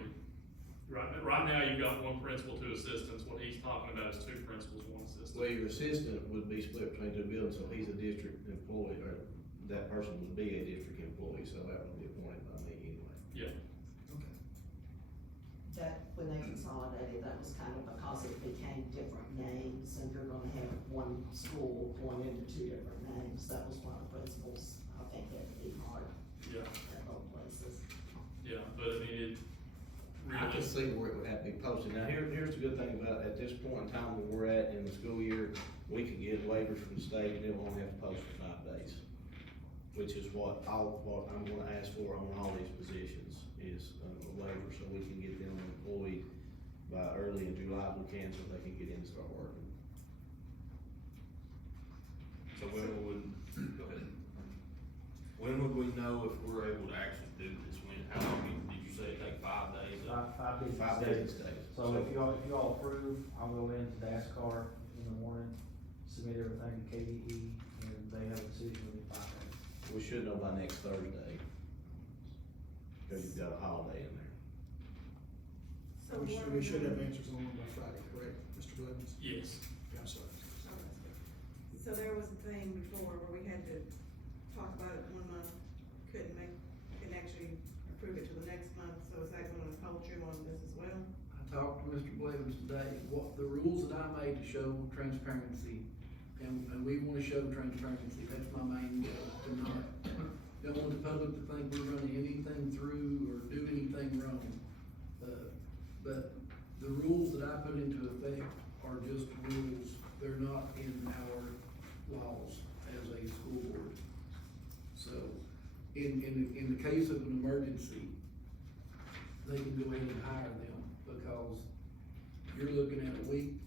Right now, you've got 1 principal, 2 assistants. What he's talking about is 2 principals, 1 assistant. Well, your assistant would be split between 2 buildings, so he's a district employee, or that person would be a district employee, so that would be appointed by me anyway. Yeah, Okay. That, when they consolidated, that was kind of because it became different names, and you're gonna have one school going into 2 different names. That was one of the principles, I think, had to be hard yeah, at both places. yeah, but I mean, I can see where it would have to be posted. Now, here's the good thing about, at this point in time where we're at in the school year, we can get waivers from the state and it won't have to post for 5 days. Which is what I'm gonna ask for on all these positions, is a waiver, so we can get them employed by early in July if we can, so they can get in and start working. So when would, go ahead. When would we know if we're able to actually do this? How long, did you say it take 5 days? Five business 5 days. business days. So if y'all approve, I'll go into NASCAR in the morning, submit everything to KDE, and they have a decision within 5 days. We should know by next Thursday, cause you've got a holiday in there. So We should have answers on by Friday, correct, Mr. Blevins? yes. Yeah, I'm sorry. So there was a thing before where we had to talk about it 1 month, couldn't actually approve it till the next month, so is that gonna hold true on this as well? I talked to Mr. Blevins today, what, the rules that I made to show transparency, and we wanna show transparency, that's my main goal, to not, don't want the public to think we're running anything through or do anything wrong. But the rules that I put into effect are just rules, they're not in our laws as a school board. So, in the case of an emergency, they can go ahead and hire them, because you're looking at a week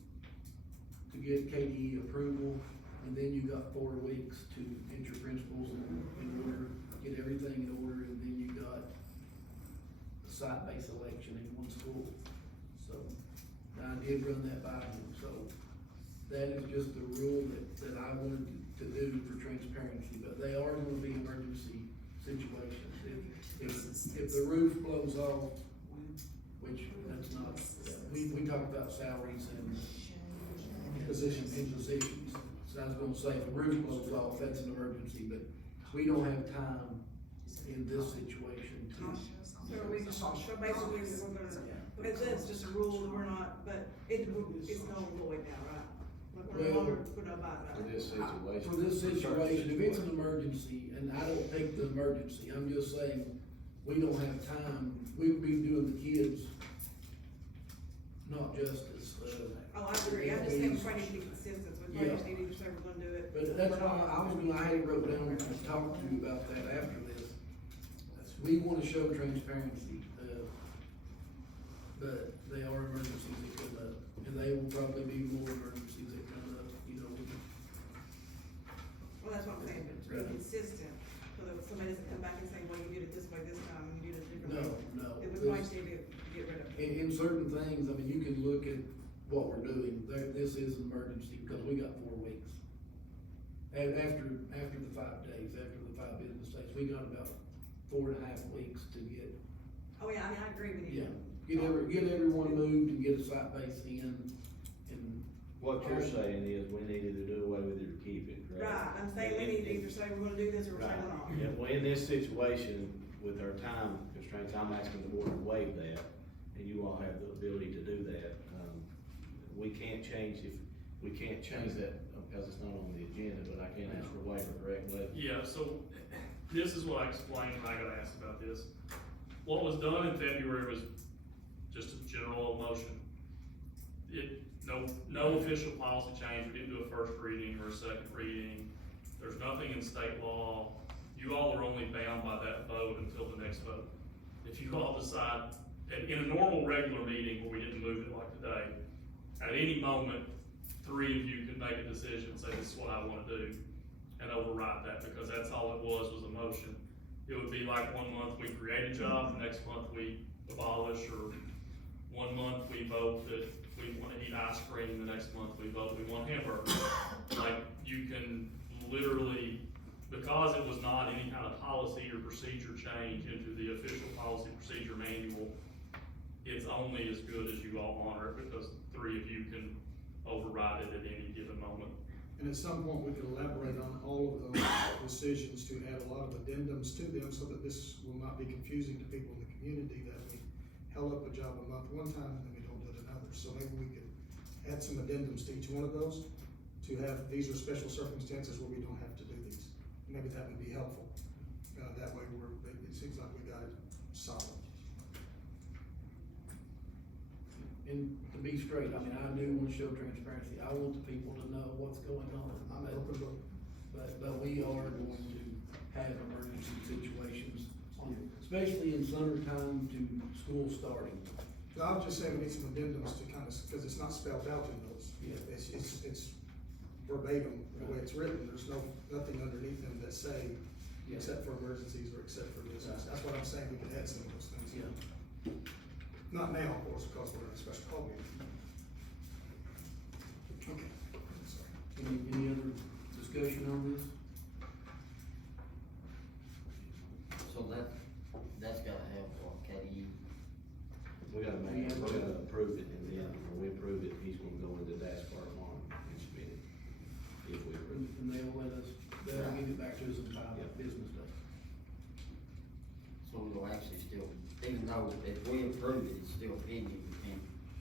to get KDE approval, and then you got 4 weeks to get your principals in order, get everything in order, and then you got a site-based election in 1 school. So, I did run that by them, so that is just the rule that I wanted to do for transparency, but they are gonna be emergency situations. If the roof blows off, which that's not, we talked about salaries and positions. So I was gonna say, if the roof blows off, that's an emergency, but we don't have time in this situation to. So are we just, so basically, we're gonna, it's just a rule that we're not, but it's null and void now, right? Like, we're no longer, we're not buying For that. this situation. For this situation, if it's an emergency, and I don't take the emergency, I'm just saying, we don't have time, we would be doing the kids not justice. Oh, I agree, I just think we're trying to be consistent, so we probably just need to say we're gonna do it. But that's why I had it wrote down and talk to you about that after this. We wanna show transparency, but they are emergencies that come up, and they will probably be more emergencies that come up, you know. Well, that's what I'm saying, but to be consistent, so that somebody doesn't come back and say, well, you did it this way this time, and you did it differently. No. It would probably need to get rid of it. In certain things, I mean, you can look at what we're doing, this is an emergency, because we got 4 weeks. And after the 5 days, after the 5 business days, we got about 4.5 weeks to get. Oh, yeah, I mean, I agree with you. Yeah, get everyone moved and get a site base in, and. What you're saying is we need to do away with it or keep it, correct? Right, I'm saying we need to either say we're gonna do this or we're saying we're not. Yeah, well, in this situation, with our time constraints, I'm asking the board to waive that, and you all have the ability to do that. We can't change, we can't change that because it's not on the agenda, but I can ask for waiver, correct, Blake? Yeah, so this is what I explained when I got asked about this. What was done in February was just a general motion. No official policy change, we didn't do a first reading or a second reading. There's nothing in state law. You all are only bound by that vote until the next vote. If you all decide, in a normal regular meeting where we didn't move it like today, at any moment, 3 of you could make a decision, say this is what I wanna do, and override that, because that's all it was a motion. It would be like 1 month we create a job, the next month we abolish, or 1 month we vote that we wanna eat ice cream, the next month we vote we want hamburgers. Like, you can literally, because it was not any kind of policy or procedure change into the official policy procedure manual, it's only as good as you all honor it, because 3 of you can override it at any given moment. And at some point, we can elaborate on all of those decisions to add a lot of addendums to them so that this will not be confusing to people in the community that we held up a job a month one time and then we don't do it another. So maybe we could add some addendums to each one of those to have, these are special circumstances where we don't have to do these. Maybe that would be helpful. That way it seems like we got it solid. And to be straight, I mean, I do wanna show transparency, I want the people to know what's going on. I'm at, but we are going to have emergency situations, especially in summertime to school starting. So I was just saying we need some addendums to kind of, because it's not spelled out in those. Yeah. It's verbatim, the way it's written, there's nothing underneath them that say, Yeah. except for emergencies or except for this. That's what I'm saying, we can add some of those things. Yeah. Not now, of course, because we're in a special call meeting. Okay. Sorry. Any other discussion on this? So that's gotta have what, KU? We gotta approve it, and then when we approve it, he's gonna go into DASPAR tomorrow and submit it, if we approve it. And they'll let us, they'll give it back to us in 5 Yeah. business days. So we'll actually still, even though if we approve it, it's still pending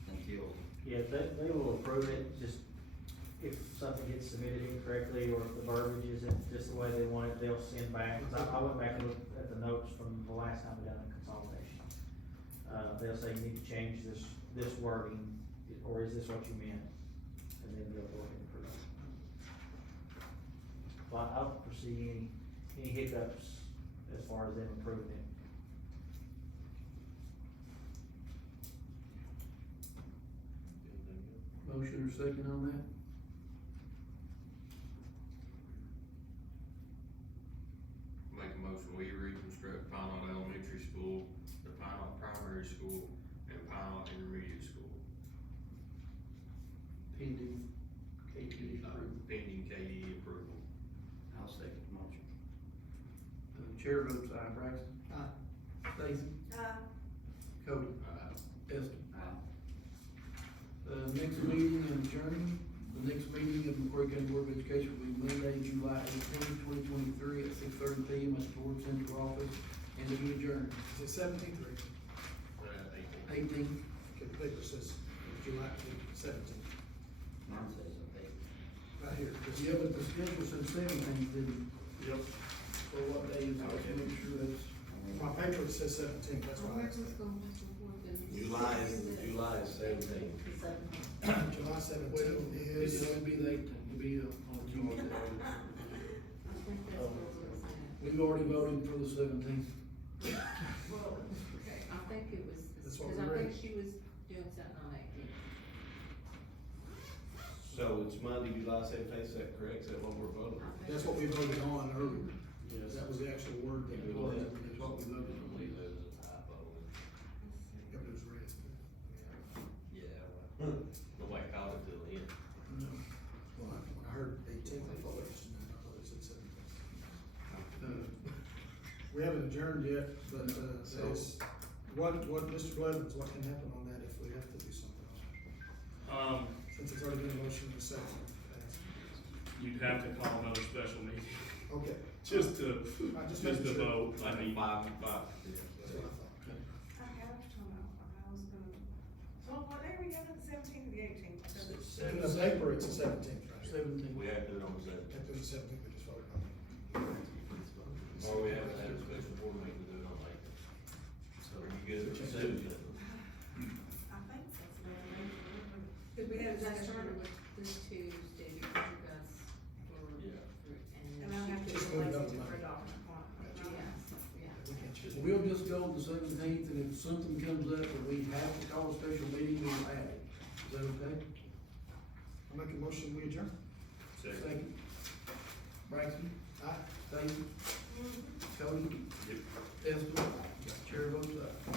until, Yeah, they will approve it, just if something gets submitted incorrectly, or if the verbiage isn't just the way they want it, they'll send back. 'Cause I went back and looked at the notes from the last time we done a consolidation. They'll say you need to change this wording, or is this what you meant? And then they'll go ahead and approve it. So I don't foresee any hiccups as far as them approving it. Motion or second on that? Make a motion, we reconstruct Pinellas Elementary School, the Pinellas Primary School, and Pinellas Intermediate School. Pending KT approval. Pending KDE approval. I'll second the motion. Chair votes aye. Braxton? Aye. Stacy? Cody? Esther? Next meeting and adjournment. The next meeting of McCreary County Board of Education will be Monday, July 18th, 2023 at 6:30 p.m. at the board central office, and to be adjourned. Is it 17th or 18th. okay, the paper says July 17th, Mine says okay. right here. Yeah, but the schedule says 17th, didn't it? Yep. So what day is it? To make sure that's. My paper says 17th, that's why I asked. July is 17. July 17th is. It'll be late, it'll be on Tuesday. We've already voted for the 17th. Well, okay, I think it was, That's cause what we I think read. she was doing something on 18th. So it's Monday, July 17th, is that correct? Is that what we're voting? That's what we voted on earlier. Yes. That was the actual word that we voted. That's what we voted on. Yep, it was red. Yeah, well, nobody called it till the end. No. Well, when I heard 18th, I thought it said 17th. We haven't adjourned yet, but, that is, what, Mr. Blevins, what can happen on that if we have to do something on it? Since it's already been a motion in a second. You'd have to call another special meeting, Okay. just to Just making sure. vote, I mean. Five. That's what I thought. I have to, I was gonna, so what day are we having, the 17th or the 18th? In the paper, it's the seventeenth, right? 17th. We have to do it on the If seventeenth, it was the seventeenth, we just voted on it. or we have to have a special board meeting to do it on like, so are you good with Susan? I think that's the way, cause we had a Last discussion, year was this Tuesday, you guys Yeah. and I'll have to Just replace move it up it to for a Monday. doctor's appointment. Yeah. We can't choose. We'll just go to the 17th, and if something comes up that we have to call a special meeting, we'll add it. Is that okay? I'll make a motion, we adjourn. Second. Braxton? Aye. Stacy? Cody? Yep. Estes? Chair votes aye.